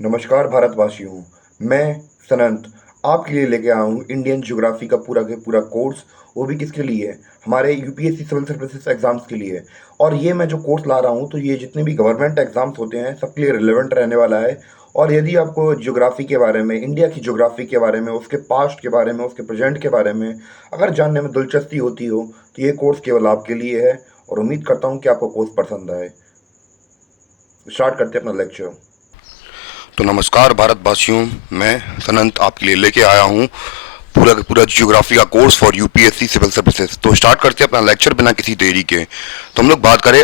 नमस्कार भारतवासियों। मैं सनंत आपके लिए लेके आया हूँ इंडियन ज्योग्राफी का पूरा के पूरा कोर्स। वो भी किसके लिए? हमारे यूपीएससी सिविल सर्विसेज एग्जाम्स के लिए। और ये मैं जो कोर्स ला रहा हूँ तो ये जितने भी गवर्नमेंट एग्जाम्स होते हैं सबके लिए रिलेवेंट रहने वाला है। और यदि आपको ज्योग्राफी के बारे में, इंडिया की ज्योग्राफी के बारे में, उसके पास्ट के बारे में, उसके प्रेजेंट के बारे में अगर जानने में दिलचस्पी होती हो तो ये कोर्स केवल आपके लिए है। और उम्मीद करता हूँ कि आपको कोर्स पसंद आए। स्टार्ट करते हैं अपना लेक्चर। तो नमस्कार भारतवासियों, मैं सनंत आपके लिए लेके आया हूँ पूरा का पूरा ज्योग्राफी का course for UPSC civil services. तो स्टार्ट करते हैं अपना लेक्चर बिना किसी देरी के। तो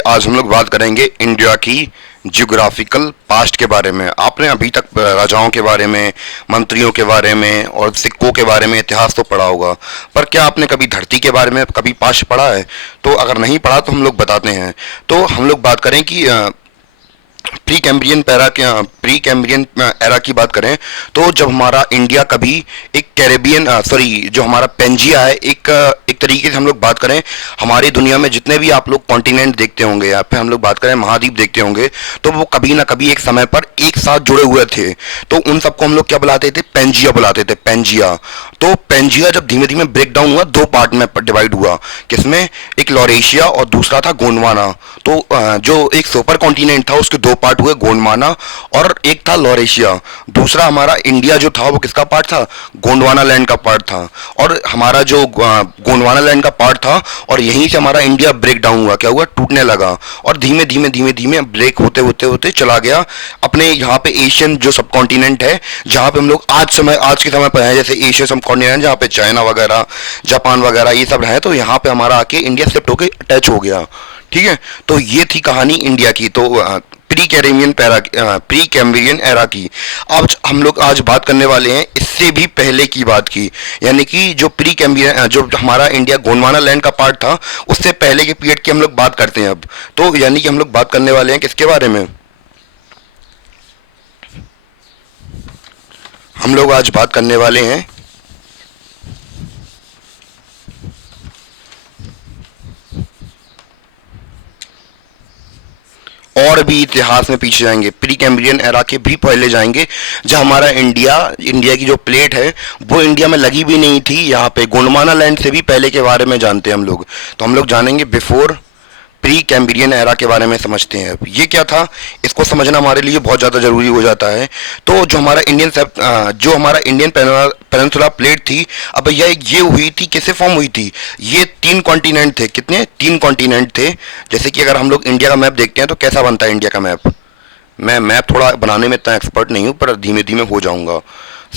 आज हम लोग बात करेंगे इंडिया की ज्योग्राफिकल पास्ट के बारे में। आपने अभी तक राजाओं के बारे में, मंत्रियों के बारे में और सिक्कों के बारे में इतिहास तो पढ़ा होगा, पर क्या आपने कभी धरती के बारे में कभी पास्ट पढ़ा है? तो अगर नहीं पढ़ा तो हम लोग बताते हैं। तो हम लोग बात करें कि प्री कैम्ब्रियन एरा की बात करें तो जब हमारा इंडिया कभी एक कैरेबियन सॉरी जो हमारा पेंजिया है, एक तरीके से हम लोग बात करें, हमारी दुनिया में जितने भी आप लोग कॉन्टिनेंट देखते होंगे या फिर हम लोग बात करें महाद्वीप देखते होंगे, तो वो कभी ना कभी एक समय पर एक साथ जुड़े हुए थे। तो उन सबको हम लोग क्या बुलाते थे? पेंजिया बुलाते थे, पेंजिया। तो पेंजिया जब धीमे धीमे ब्रेक डाउन हुआ, दो पार्ट में डिवाइड हुआ। किसमें? एक लॉरेशिया और दूसरा था गोंडवाना। तो जो एक सुपर कॉन्टिनेंट था उसके दो पार्ट हुए, गोंडवाना और एक था लॉरेशिया। दूसरा हमारा इंडिया जो था वो किसका पार्ट था? गोंडवाना लैंड का पार्ट था। और हमारा जो गोंडवाना लैंड का पार्ट था, और यहीं से हमारा इंडिया ब्रेक डाउन हुआ, क्या हुआ? टूटने लगा। और धीमे धीमे धीमे धीमे ब्रेक होते होते होते चला गया अपने यहाँ पे एशियन जो सब कॉन्टिनेंट है, जहाँ पे हम लोग आज के समय पर हैं, जैसे एशिया सब कॉन्टिनेंट जहाँ पे चाइना वगैरह, जापान वगैरह ये सब है, तो यहाँ पे हमारा आके इंडिया शिफ्ट होके अटैच हो गया। ठीक है। तो ये थी कहानी इंडिया की। तो प्री कैम्ब्रियन एरा की। आज हम लोग बात करने वाले हैं इससे भी पहले की बात की, यानी कि जो प्री कैम्ब्रियन, जो हमारा इंडिया गोंडवाना लैंड का पार्ट था, उससे पहले के पीरियड की हम लोग बात करते हैं अब। तो यानी कि हम लोग बात करने वाले हैं किसके बारे में? हम लोग आज बात करने वाले हैं, और भी इतिहास में पीछे जाएंगे, प्री कैम्ब्रियन एरा के भी पहले जाएंगे, जब हमारा इंडिया इंडिया की जो प्लेट है वो इंडिया में लगी भी नहीं थी। यहाँ पे गोंडवाना लैंड से भी पहले के बारे में जानते हैं हम लोग। तो हम लोग जानेंगे बिफोर प्री कैम्ब्रियन एरा के बारे में समझते हैं। अब ये क्या था, इसको समझना हमारे लिए बहुत ज़्यादा ज़रूरी हो जाता है। तो जो हमारा इंडियन पेनिनसुला प्लेट थी, अब भैया ये हुई थी, कैसे फॉर्म हुई थी? ये तीन कॉन्टिनेंट थे। कितने? तीन कॉन्टिनेंट थे। जैसे कि अगर हम लोग इंडिया का मैप देखते हैं तो कैसा बनता है इंडिया का मैप? मैं मैप थोड़ा बनाने में इतना एक्सपर्ट नहीं हूँ, पर धीमे धीमे हो जाऊंगा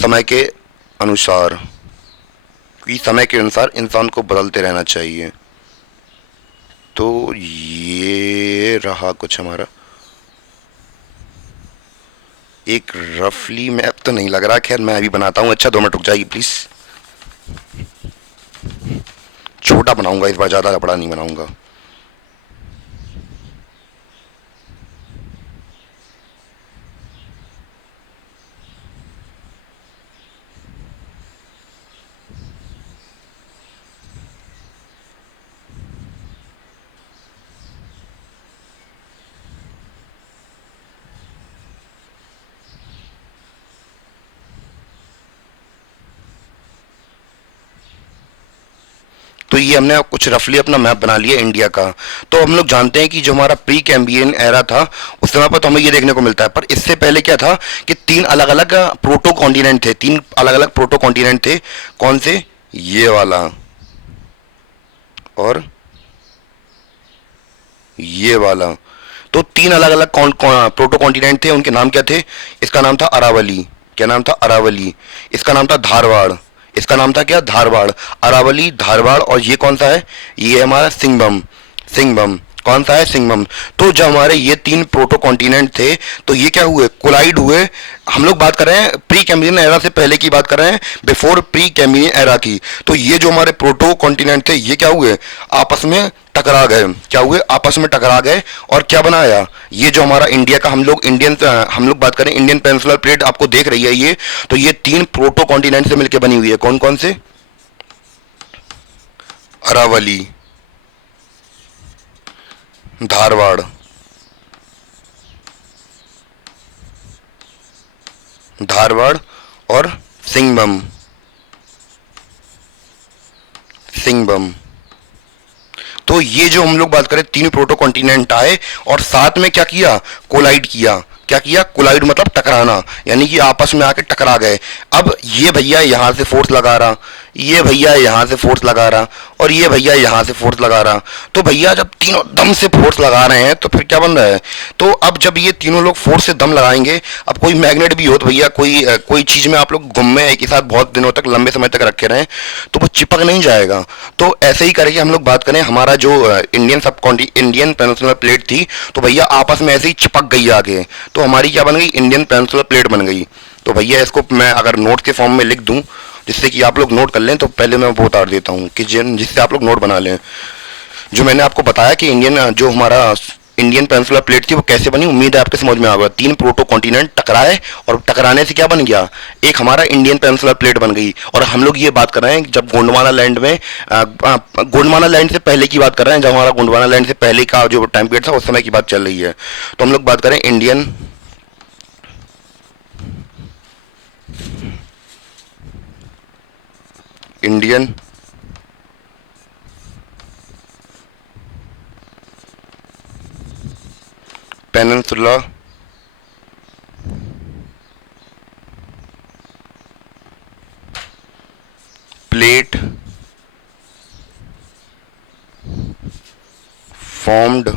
समय के अनुसार, क्योंकि समय के अनुसार इंसान को बदलते रहना चाहिए। तो ये रहा कुछ हमारा एक रफली मैप, तो नहीं लग रहा। खैर मैं अभी बनाता हूँ। अच्छा 2 मिनट रुक जाइए प्लीज़। छोटा बनाऊंगा इस बार, ज़्यादा बड़ा नहीं बनाऊंगा। तो ये हमने कुछ रफली अपना मैप बना लिया इंडिया का। तो हम लोग जानते हैं कि जो हमारा प्री कैम्ब्रियन एरा था उस समय पर तो हमें ये देखने को मिलता है, पर इससे पहले क्या था कि तीन अलग अलग प्रोटो कॉन्टिनेंट थे। तीन अलग अलग प्रोटो कॉन्टिनेंट थे। कौन से? ये वाला और ये वाला। तो तीन अलग अलग प्रोटो कॉन्टिनेंट थे। उनके नाम क्या थे? इसका नाम था अरावली। क्या नाम था? अरावली। इसका नाम था धारवाड़। इसका नाम था क्या? धारवाड़। अरावली, धारवाड़, और ये कौन सा है? ये है हमारा सिंगबम। सिंगबम। कौन सा है? सिंगबम। तो जब हमारे ये तीन प्रोटो कॉन्टिनेंट थे तो ये क्या हुए? कोलाइड हुए। हम लोग बात कर रहे हैं प्री कैम्ब्रियन एरा से पहले की बात कर रहे हैं, बिफोर प्री कैम्ब्रियन एरा की। तो ये जो हमारे प्रोटो कॉन्टिनेंट थे ये क्या हुए? आपस में टकरा गए। क्या हुए? आपस में टकरा गए। और क्या बनाया? ये जो हमारा इंडिया का हम लोग बात करें इंडियन पेनिनसुलर प्लेट आपको देख रही है ये, तो ये तीन प्रोटो कॉन्टिनेंट से मिलकर बनी हुई है। कौन कौन से? अरावली, धारवाड़ धारवाड़ और सिंगबम। सिंगबम। तो ये जो हम लोग बात करें, तीन प्रोटो कॉन्टिनेंट आए और साथ में क्या किया, कोलाइड किया। क्या किया, कोलाइड मतलब टकराना, यानी कि आपस में आके टकरा गए। अब ये भैया यहां से फोर्स लगा रहा, ये भैया यहां से फोर्स लगा रहा, और ये भैया यहां से फोर्स लगा रहा। तो भैया जब तीनों दम से फोर्स लगा रहे हैं तो फिर क्या बन रहा है, तो अब जब ये तीनों लोग फोर्स से दम लगाएंगे, अब कोई मैग्नेट भी हो तो भैया कोई चीज में आप लोग गुम में एक ही साथ बहुत दिनों तक, लंबे समय तक रखे रहें तो वो चिपक नहीं जाएगा। तो ऐसे ही करके हम लोग बात करें, हमारा जो इंडियन पेनिनसुलर प्लेट थी, तो भैया आपस में ऐसे ही चिपक गई आगे, तो हमारी क्या बन गई, इंडियन पेनिनसुलर प्लेट बन गई। तो भैया इसको मैं अगर नोट के फॉर्म में लिख दूं जिससे कि आप लोग नोट कर लें, तो पहले मैं वो उतार देता हूं कि जिससे आप लोग नोट बना लें। जो मैंने आपको बताया कि जो हमारा इंडियन पेनिनसुलर प्लेट थी वो कैसे बनी, उम्मीद है आपके समझ में आ गया। तीन प्रोटो कॉन्टिनेंट टकराए और टकराने से क्या बन गया, एक हमारा इंडियन पेनिनसुलर प्लेट बन गई। और हम लोग ये बात कर रहे हैं जब गोंडवाना लैंड में, गोंडवाना लैंड से पहले की बात कर रहे हैं, जब हमारा गोंडवाना लैंड से पहले का जो टाइम पीरियड था उस समय की बात चल रही है। तो हम लोग बात करें Indian Indian peninsula plate formed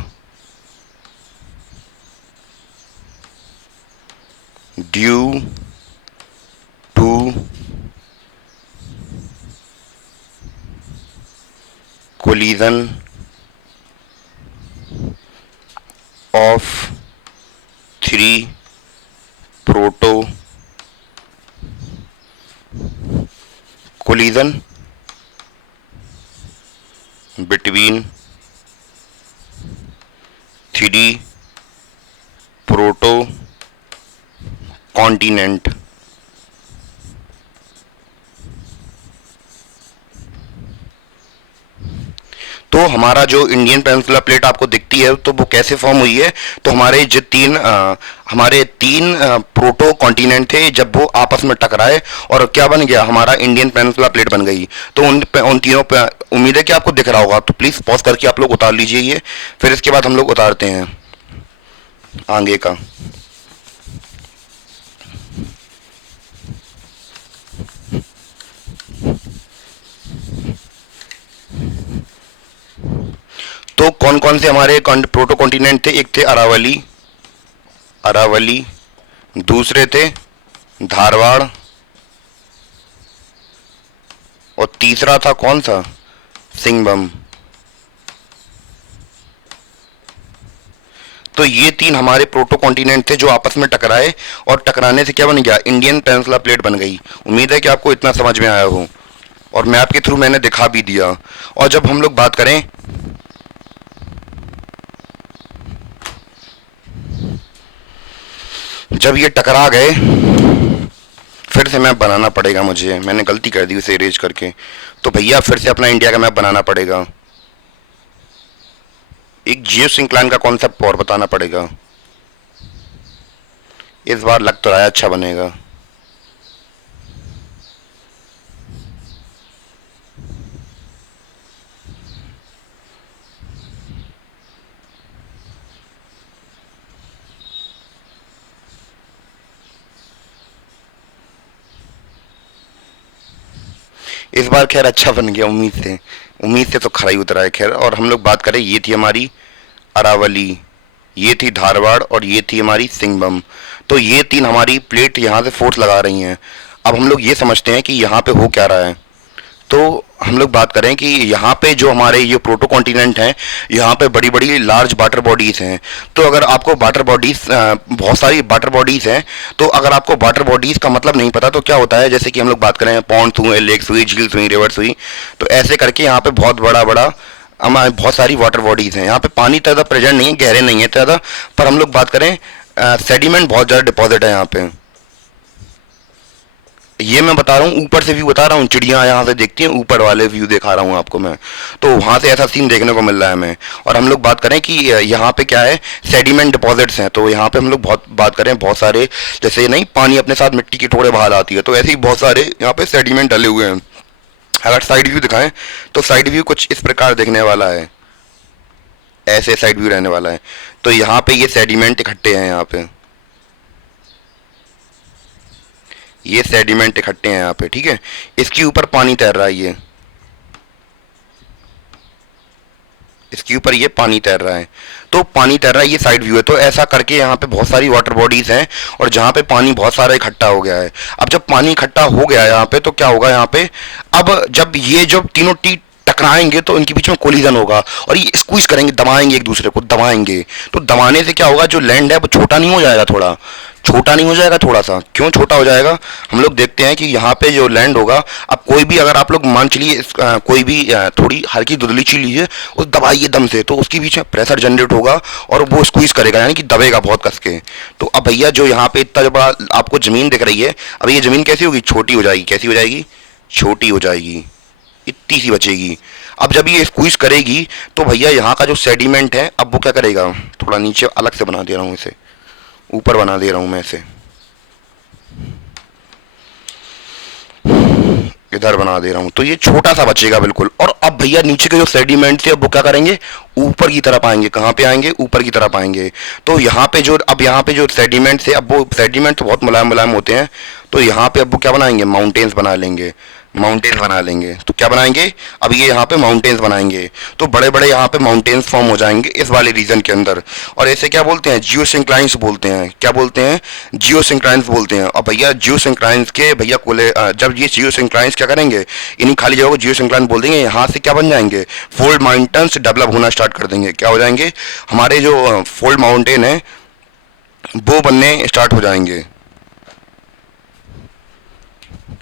due to collision of three proto collision between three proto continent। तो हमारा जो इंडियन पेनिनसुला प्लेट आपको दिखती है तो वो कैसे फॉर्म हुई है, तो हमारे तीन प्रोटो कॉन्टिनेंट थे, जब वो आपस में टकराए और क्या बन गया, हमारा इंडियन पेनिनसुला प्लेट बन गई। तो उन तीनों पे उम्मीद है कि आपको दिख रहा होगा, तो प्लीज़ पॉज करके आप लोग उतार लीजिए ये, फिर इसके बाद हम लोग उतारते हैं आगे का। तो कौन कौन से हमारे प्रोटो कॉन्टिनेंट थे, एक थे अरावली, अरावली, दूसरे थे धारवाड़, और तीसरा था कौन सा, सिंगबम। तो ये तीन हमारे प्रोटो कॉन्टिनेंट थे जो आपस में टकराए और टकराने से क्या बन गया, इंडियन पेनिनसुला प्लेट बन गई। उम्मीद है कि आपको इतना समझ में आया हो, और मैप के थ्रू मैंने दिखा भी दिया। और जब हम लोग बात करें, जब ये टकरा गए, फिर से मैप बनाना पड़ेगा मुझे, मैंने गलती कर दी उसे इरेज करके, तो भैया फिर से अपना इंडिया का मैप बनाना पड़ेगा। एक जियो सिंक्लाइन का कॉन्सेप्ट और बताना पड़ेगा, इस बार लग तो रहा है अच्छा बनेगा। इस बार खैर अच्छा बन गया, उम्मीद से तो खरा ही उतरा है खैर। और हम लोग बात करें, ये थी हमारी अरावली, ये थी धारवाड़, और ये थी हमारी सिंगबम। तो ये तीन हमारी प्लेट यहाँ से फोर्स लगा रही हैं। अब हम लोग ये समझते हैं कि यहाँ पे हो क्या रहा है। तो हम लोग बात करें कि यहाँ पे जो हमारे ये प्रोटो कॉन्टिनेंट हैं, यहाँ पे बड़ी बड़ी लार्ज वाटर बॉडीज़ हैं। तो अगर आपको वाटर बॉडीज़, बहुत सारी वाटर बॉडीज़ हैं, तो अगर आपको वाटर बॉडीज़ का मतलब नहीं पता तो क्या होता है, जैसे कि हम लोग बात करें पॉन्ड्स हुए, लेक्स हुई, झील्स हुई, रिवर्स हुई, तो ऐसे करके यहाँ पे बहुत बड़ा बड़ा हमारे बहुत सारी वाटर बॉडीज़ हैं। यहाँ पे पानी ज़्यादा प्रेजेंट नहीं है, गहरे नहीं है ज़्यादा, पर हम लोग बात करें सेडिमेंट बहुत ज़्यादा डिपॉजिट है यहाँ पे। ये मैं बता रहा हूँ, ऊपर से व्यू बता रहा हूँ, चिड़िया यहाँ से देखती हैं, ऊपर वाले व्यू दिखा रहा हूँ आपको मैं। तो वहाँ से ऐसा सीन देखने को मिल रहा है हमें। और हम लोग बात करें कि यहाँ पे क्या है, सेडिमेंट डिपॉजिट्स हैं, तो यहाँ पे हम लोग बहुत बात करें, बहुत सारे, जैसे नहीं पानी अपने साथ मिट्टी की टुकड़े बाहर आती है, तो ऐसे ही बहुत सारे यहाँ पे सेडिमेंट डले हुए हैं। अगर साइड व्यू दिखाएं तो साइड व्यू कुछ इस प्रकार दिखने वाला है, ऐसे साइड व्यू रहने वाला है। तो यहाँ पे ये सेडिमेंट इकट्ठे हैं, यहाँ पे ये सेडिमेंट इकट्ठे हैं यहाँ पे, ठीक है। इसके ऊपर पानी तैर रहा है, ये इसके ऊपर ये पानी तैर रहा है, तो पानी तैर रहा है, ये साइड व्यू है। तो ऐसा करके यहाँ पे बहुत सारी वाटर बॉडीज हैं, और जहाँ पे पानी बहुत सारा इकट्ठा हो गया है। अब जब पानी इकट्ठा हो गया है यहाँ पे, तो क्या होगा यहाँ पे, अब जब ये जब तीनों टी टकराएंगे तो इनके बीच में कोलिजन होगा, और ये स्क्वीज करेंगे, दबाएंगे एक दूसरे को, दबाएंगे। तो दबाने से क्या होगा, जो लैंड है वो छोटा नहीं हो जाएगा, थोड़ा छोटा नहीं हो जाएगा, थोड़ा सा क्यों छोटा हो जाएगा, हम लोग देखते हैं कि यहाँ पे जो लैंड होगा, अब कोई भी, अगर आप लोग मान चलिए कोई भी थोड़ी हल्की धुंधली चीज लीजिए, उस दबाइए दम से, तो उसके बीच में प्रेशर जनरेट होगा, और वो स्क्वीज करेगा, यानी कि दबेगा बहुत कस के। तो अब भैया जो यहाँ पे इतना बड़ा आपको जमीन दिख रही है, अब ये जमीन कैसी होगी, छोटी हो जाएगी, कैसी हो जाएगी, छोटी हो जाएगी, इतनी सी बचेगी। अब जब ये स्क्वीज करेगी, तो भैया यहाँ का जो सेडिमेंट है, अब वो क्या करेगा, थोड़ा नीचे अलग से बना दे रहा हूँ इसे, ऊपर बना दे रहा हूँ मैं इसे, इधर बना दे रहा हूँ, तो ये छोटा सा बचेगा बिल्कुल। और अब भैया नीचे के जो सेडिमेंट थे, अब वो क्या करेंगे, ऊपर की तरफ आएंगे, कहाँ पे आएंगे, ऊपर की तरफ आएंगे। तो यहाँ पे जो, अब यहाँ पे जो सेडिमेंट थे, अब वो सेडिमेंट तो बहुत मुलायम मुलायम होते हैं, तो यहाँ पे अब वो क्या बनाएंगे, माउंटेन्स बना लेंगे, माउंटेन्स बना लेंगे। तो क्या बनाएंगे, अब ये यहाँ पे माउंटेन्स बनाएंगे, तो बड़े बड़े यहाँ पे माउंटेन्स फॉर्म हो जाएंगे इस वाले रीजन के अंदर। और ऐसे क्या बोलते हैं, जियोसिंक्लाइंस बोलते हैं, क्या बोलते हैं, जियोसिंक्लाइंस बोलते हैं। और भैया जियोसिंक्लाइंस के भैया कोले जब ये जियोसिंक्लाइंस क्या करेंगे, इन्हीं खाली जगह को जियोसिंक्लाइंस बोल देंगे, यहाँ से क्या बन जाएंगे, फोल्ड माउंटेन्स डेवलप होना स्टार्ट कर देंगे। क्या हो जाएंगे, हमारे जो फोल्ड माउंटेन है वो बनने स्टार्ट हो जाएंगे,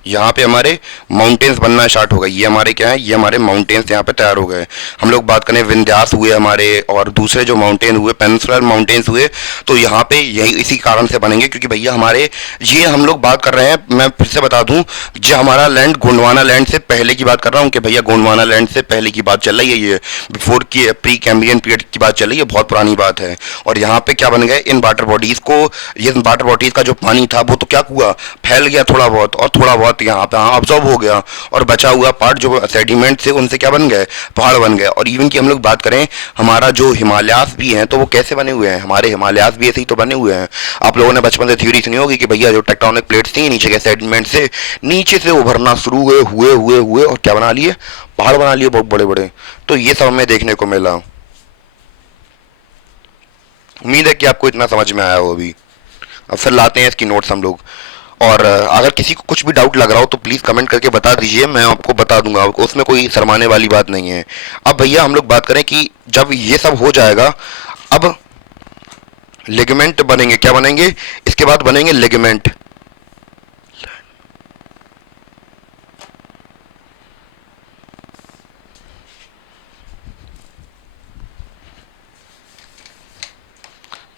यहाँ पे हमारे माउंटेन्स बनना स्टार्ट हो गए। ये हमारे क्या है, ये हमारे माउंटेन्स यहाँ पे तैयार हो गए। हम लोग बात करें विंध्यास हुए हमारे, और दूसरे जो माउंटेन हुए, पेनिनसुलर माउंटेन्स हुए, तो यहाँ पे यही इसी कारण से बनेंगे, क्योंकि भैया हमारे, ये हम लोग बात कर रहे हैं, मैं फिर से बता दूं, जो हमारा लैंड गोंडवाना लैंड से पहले की बात कर रहा हूँ, कि भैया गोंडवाना लैंड से पहले की बात चल रही है, ये बिफोर की प्री कैम्ब्रियन पीरियड की बात चल रही है, बहुत पुरानी बात है। और यहाँ पे क्या बन गए, इन वाटर बॉडीज को, ये वाटर बॉडीज का जो पानी था वो तो क्या हुआ, फैल गया थोड़ा बहुत, और थोड़ा बहुत यहाँ पे ऑब्जॉर्व हो गया, और बचा हुआ पार्ट जो सेडिमेंट से, उनसे क्या बन गए, पहाड़ बन गए। और इवन की हम लोग बात करें, हमारा जो हिमालयास भी हैं, तो वो कैसे बने हुए हैं, हमारे हिमालयास भी ऐसे ही तो बने हुए हैं। आप लोगों ने बचपन से थ्योरी सुनी होगी कि भैया जो टेक्टोनिक प्लेट्स थी, नीचे के सेडिमेंट से नीचे से उभरना शुरू हुए हुए हुए हुए और क्या बना लिए, पहाड़ बना लिए बहुत बड़े बड़े। तो ये सब हमें देखने को मिला। उम्मीद है कि आपको इतना समझ में आया हो अभी। अब फिर लाते हैं इसकी नोट्स हम लोग। और अगर किसी को कुछ भी डाउट लग रहा हो तो प्लीज़ कमेंट करके बता दीजिए, मैं आपको बता दूंगा, उसमें कोई शर्माने वाली बात नहीं है। अब भैया हम लोग बात करें कि जब ये सब हो जाएगा, अब लिगामेंट बनेंगे, क्या बनेंगे, इसके बाद बनेंगे लिगामेंट।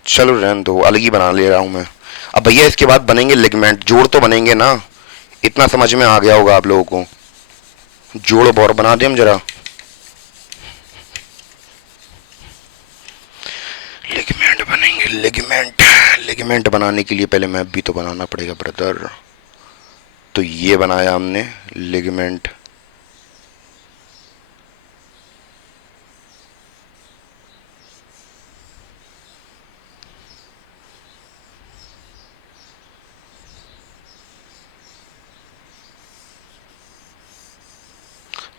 चलो रहने दो, अलग ही बना ले रहा हूं मैं। अब भैया इसके बाद बनेंगे लिगामेंट, जोड़ तो बनेंगे ना, इतना समझ में आ गया होगा आप लोगों को। जोड़ और बना दें हम जरा, लिगामेंट बनेंगे, लिगामेंट। लिगामेंट बनाने के लिए पहले मैप भी तो बनाना पड़ेगा ब्रदर। तो ये बनाया हमने लिगामेंट।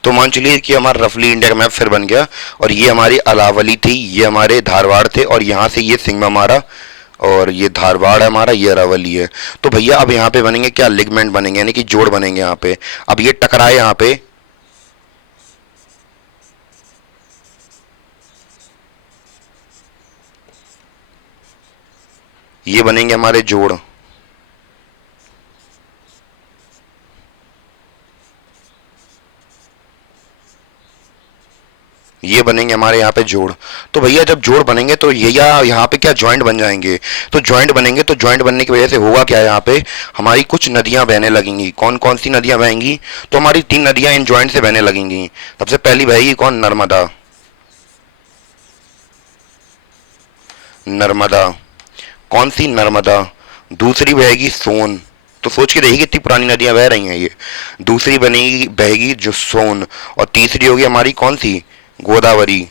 तो मान चलिए कि हमारा रफली इंडिया का मैप फिर बन गया, और ये हमारी अलावली थी, ये हमारे धारवाड़ थे, और यहाँ से ये सिंह हमारा, और ये धारवाड़ है हमारा, ये अरावली है। तो भैया अब यहाँ पे बनेंगे क्या, लिगमेंट बनेंगे, यानी कि जोड़ बनेंगे यहाँ पे। अब ये टकराए यहाँ पे, ये बनेंगे हमारे जोड़। ये बनेंगे हमारे यहाँ पे जोड़। तो भैया जब जोड़ बनेंगे तो ये या यहाँ पे क्या जॉइंट बन जाएंगे। तो जॉइंट बनेंगे तो जॉइंट बनने की वजह से होगा क्या, यहाँ पे हमारी कुछ नदियाँ बहने लगेंगी। कौन कौन सी नदियाँ बहेंगी, तो हमारी 3 नदियाँ इन जॉइंट से बहने लगेंगी। सबसे पहली बहेगी कौन, नर्मदा। नर्मदा, कौन सी, नर्मदा। दूसरी बहेगी सोन। तो सोच के देखिए कितनी पुरानी नदियां बह रही हैं ये। दूसरी बनेगी बहेगी जो सोन। और तीसरी होगी हमारी कौन सी, गोदावरी।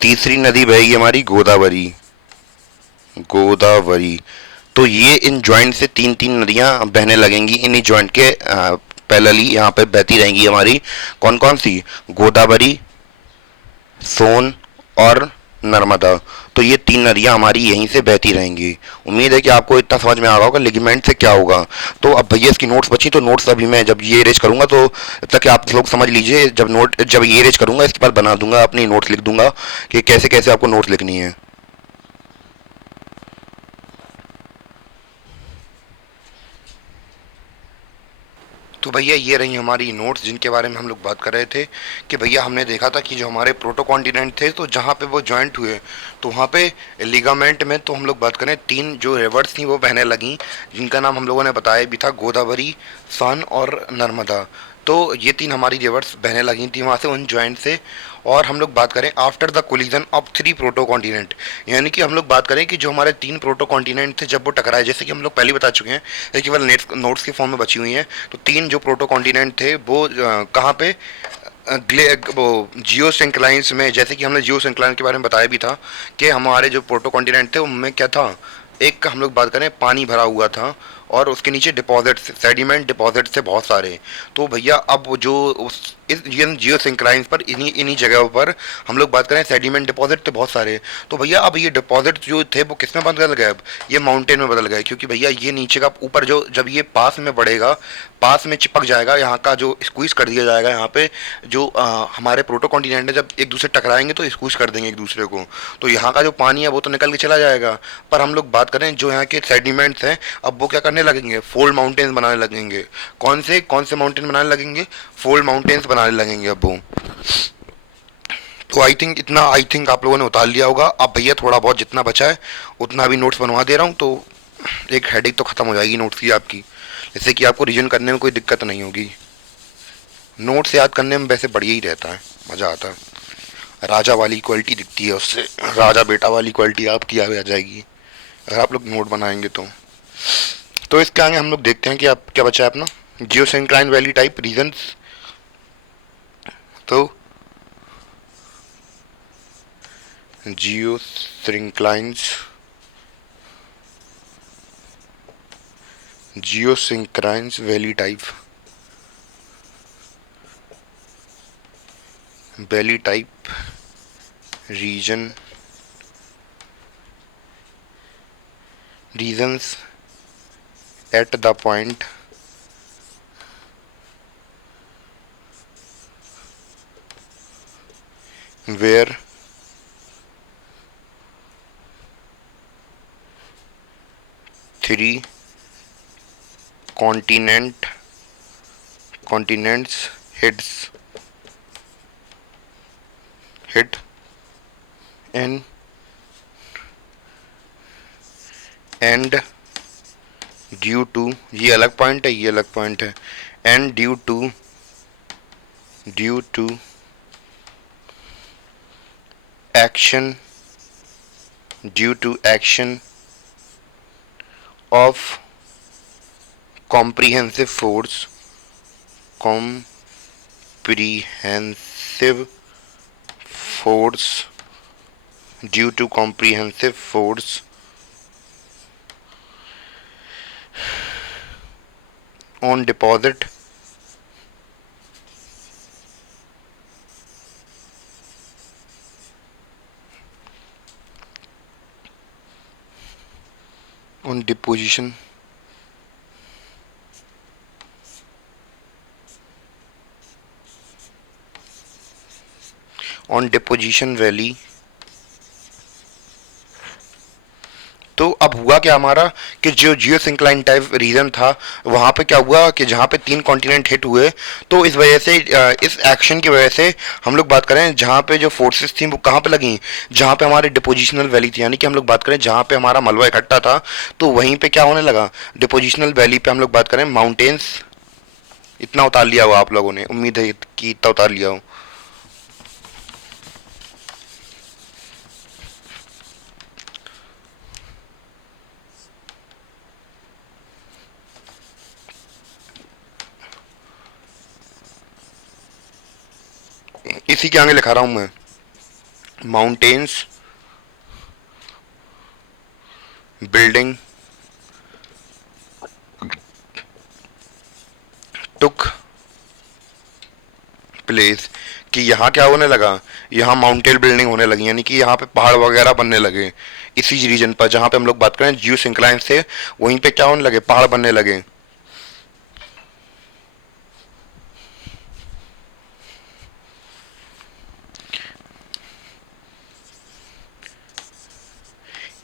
तीसरी नदी बहेगी हमारी गोदावरी। गोदावरी। तो ये इन जॉइंट से 3 3 नदियां बहने लगेंगी, इन्हीं जॉइंट के पैरेलली यहाँ पे बहती रहेंगी हमारी। कौन कौन सी, गोदावरी, सोन और नर्मदा। तो ये 3 नदियां हमारी यहीं से बहती रहेंगी। उम्मीद है कि आपको इतना समझ में आ रहा होगा लिगामेंट से क्या होगा। तो अब भैया इसकी नोट्स बची, तो नोट्स अभी मैं जब ये रेज करूंगा तो तब तक आप लोग समझ लीजिए। जब ये रेज करूंगा इसके बाद बना दूंगा, अपनी नोट्स लिख दूंगा कि कैसे कैसे आपको नोट्स लिखनी है। तो भैया ये रही हमारी नोट्स जिनके बारे में हम लोग बात कर रहे थे कि भैया हमने देखा था कि जो हमारे प्रोटो कॉन्टिनेंट थे तो जहाँ पे वो जॉइंट हुए तो वहाँ पे लिगामेंट में तो हम लोग बात करें 3 जो रिवर्स थी वो बहने लगीं, जिनका नाम हम लोगों ने बताया भी था, गोदावरी, सन और नर्मदा। तो ये 3 हमारी रिवर्स बहने लगी थी वहाँ से, उन जॉइंट से। और हम लोग बात करें after the collision of 3 proto continent, यानी कि हम लोग बात करें कि जो हमारे 3 प्रोटो कॉन्टिनेंट थे जब वो टकराए, जैसे कि हम लोग पहले बता चुके हैं, ये केवल नोट्स के फॉर्म में बची हुई हैं। तो 3 जो प्रोटो कॉन्टिनेंट थे वो कहाँ पे, वो जियो सिंक्लाइंस में। जैसे कि हमने जियो सिंक्लाइन के बारे में बताया भी था कि हमारे जो प्रोटो कॉन्टिनेंट थे उनमें क्या था, एक हम लोग बात करें पानी भरा हुआ था और उसके नीचे डिपॉजिट, सेडिमेंट डिपॉजिट थे बहुत सारे। तो भैया अब वो जो इस जियो सिंक्लाइंस पर इन्हीं इन्हीं जगहों पर हम लोग बात करें सेडिमेंट डिपॉजिट थे बहुत सारे। तो भैया अब ये डिपॉजिट जो थे वो किस में बदल गए, अब ये माउंटेन में बदल गए, क्योंकि भैया ये नीचे का ऊपर जो जब ये पास में बढ़ेगा, पास में चिपक जाएगा, यहाँ का जो स्क्वीज कर दिया जाएगा, यहाँ पे जो हमारे प्रोटो कॉन्टिनेंट है जब एक दूसरे टकराएंगे तो स्क्वीज कर देंगे एक दूसरे को। तो यहाँ का जो पानी है वो तो निकल के चला जाएगा, पर हम लोग बात करें जो यहाँ के सेडिमेंट्स हैं अब वो क्या करने लगेंगे, फोल्ड माउंटेन्स बनाने लगेंगे। कौन से माउंटेन बनाने लगेंगे, फोल्ड माउंटेन्स बनाने लगेंगे अब वो। तो आई थिंक आप लोगों ने उतार लिया होगा। अब भैया थोड़ा बहुत जितना बचा है उतना भी नोट्स बनवा दे रहा हूँ, तो एक हेडेक तो ख़त्म हो जाएगी नोट्स की आपकी, जिससे कि आपको रिवीजन करने में कोई दिक्कत नहीं होगी। नोट्स याद करने में वैसे बढ़िया ही रहता है, मज़ा आता है। राजा वाली क्वालिटी दिखती है उससे, राजा बेटा वाली क्वालिटी आपकी आ जाएगी अगर आप लोग नोट बनाएंगे तो इसके आगे हम लोग देखते हैं कि आप क्या बचा है अपना, जियोसिंक्लाइन वैली टाइप रीजन्स। तो geosynclines geosynclines valley type region regions at the point where three continents hit in and due to, ये अलग पॉइंट है, ये अलग पॉइंट है, and due to action of comprehensive force due to comprehensive force on deposit on deposition valley अब हुआ क्या हमारा कि जो जियो सिंक्लाइन टाइप रीजन था वहाँ पे क्या हुआ कि जहाँ पे 3 कॉन्टिनेंट हिट हुए, तो इस वजह से इस एक्शन की वजह से हम लोग बात करें जहाँ पे जो फोर्सेस थी वो कहाँ पे लगी, जहाँ पे हमारे डिपोजिशनल वैली थी, यानी कि हम लोग बात करें जहाँ पे हमारा मलबा इकट्ठा था, तो वहीं पे क्या होने लगा, डिपोजिशनल वैली पे हम लोग बात करें माउंटेन्स। इतना उतार लिया हो आप लोगों ने, उम्मीद है कि इतना उतार लिया हो। इसी के आगे लिखा रहा हूँ मैं, माउंटेन्स बिल्डिंग टुक प्लेस, कि यहाँ क्या होने लगा, यहाँ माउंटेन बिल्डिंग होने लगी, यानी कि यहाँ पे पहाड़ वगैरह बनने लगे इसी रीजन पर जहाँ पे हम लोग बात करें जियो सिंक्लाइन से, वहीं पे क्या होने लगे, पहाड़ बनने लगे।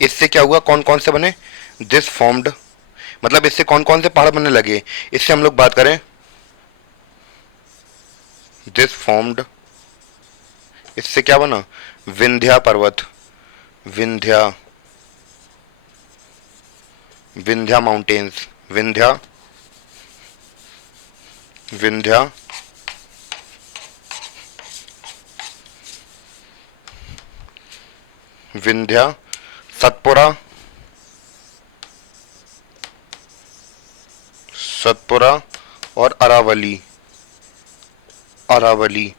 इससे क्या हुआ, कौन कौन से बने, दिस फॉर्म्ड, मतलब इससे कौन कौन से पहाड़ बनने लगे, इससे हम लोग बात करें दिस फॉर्म्ड, इससे क्या बना, विंध्या पर्वत, विंध्या, विंध्या माउंटेन्स, विंध्या, विंध्या, विंध्या, सतपुरा, सतपुरा और अरावली, अरावली।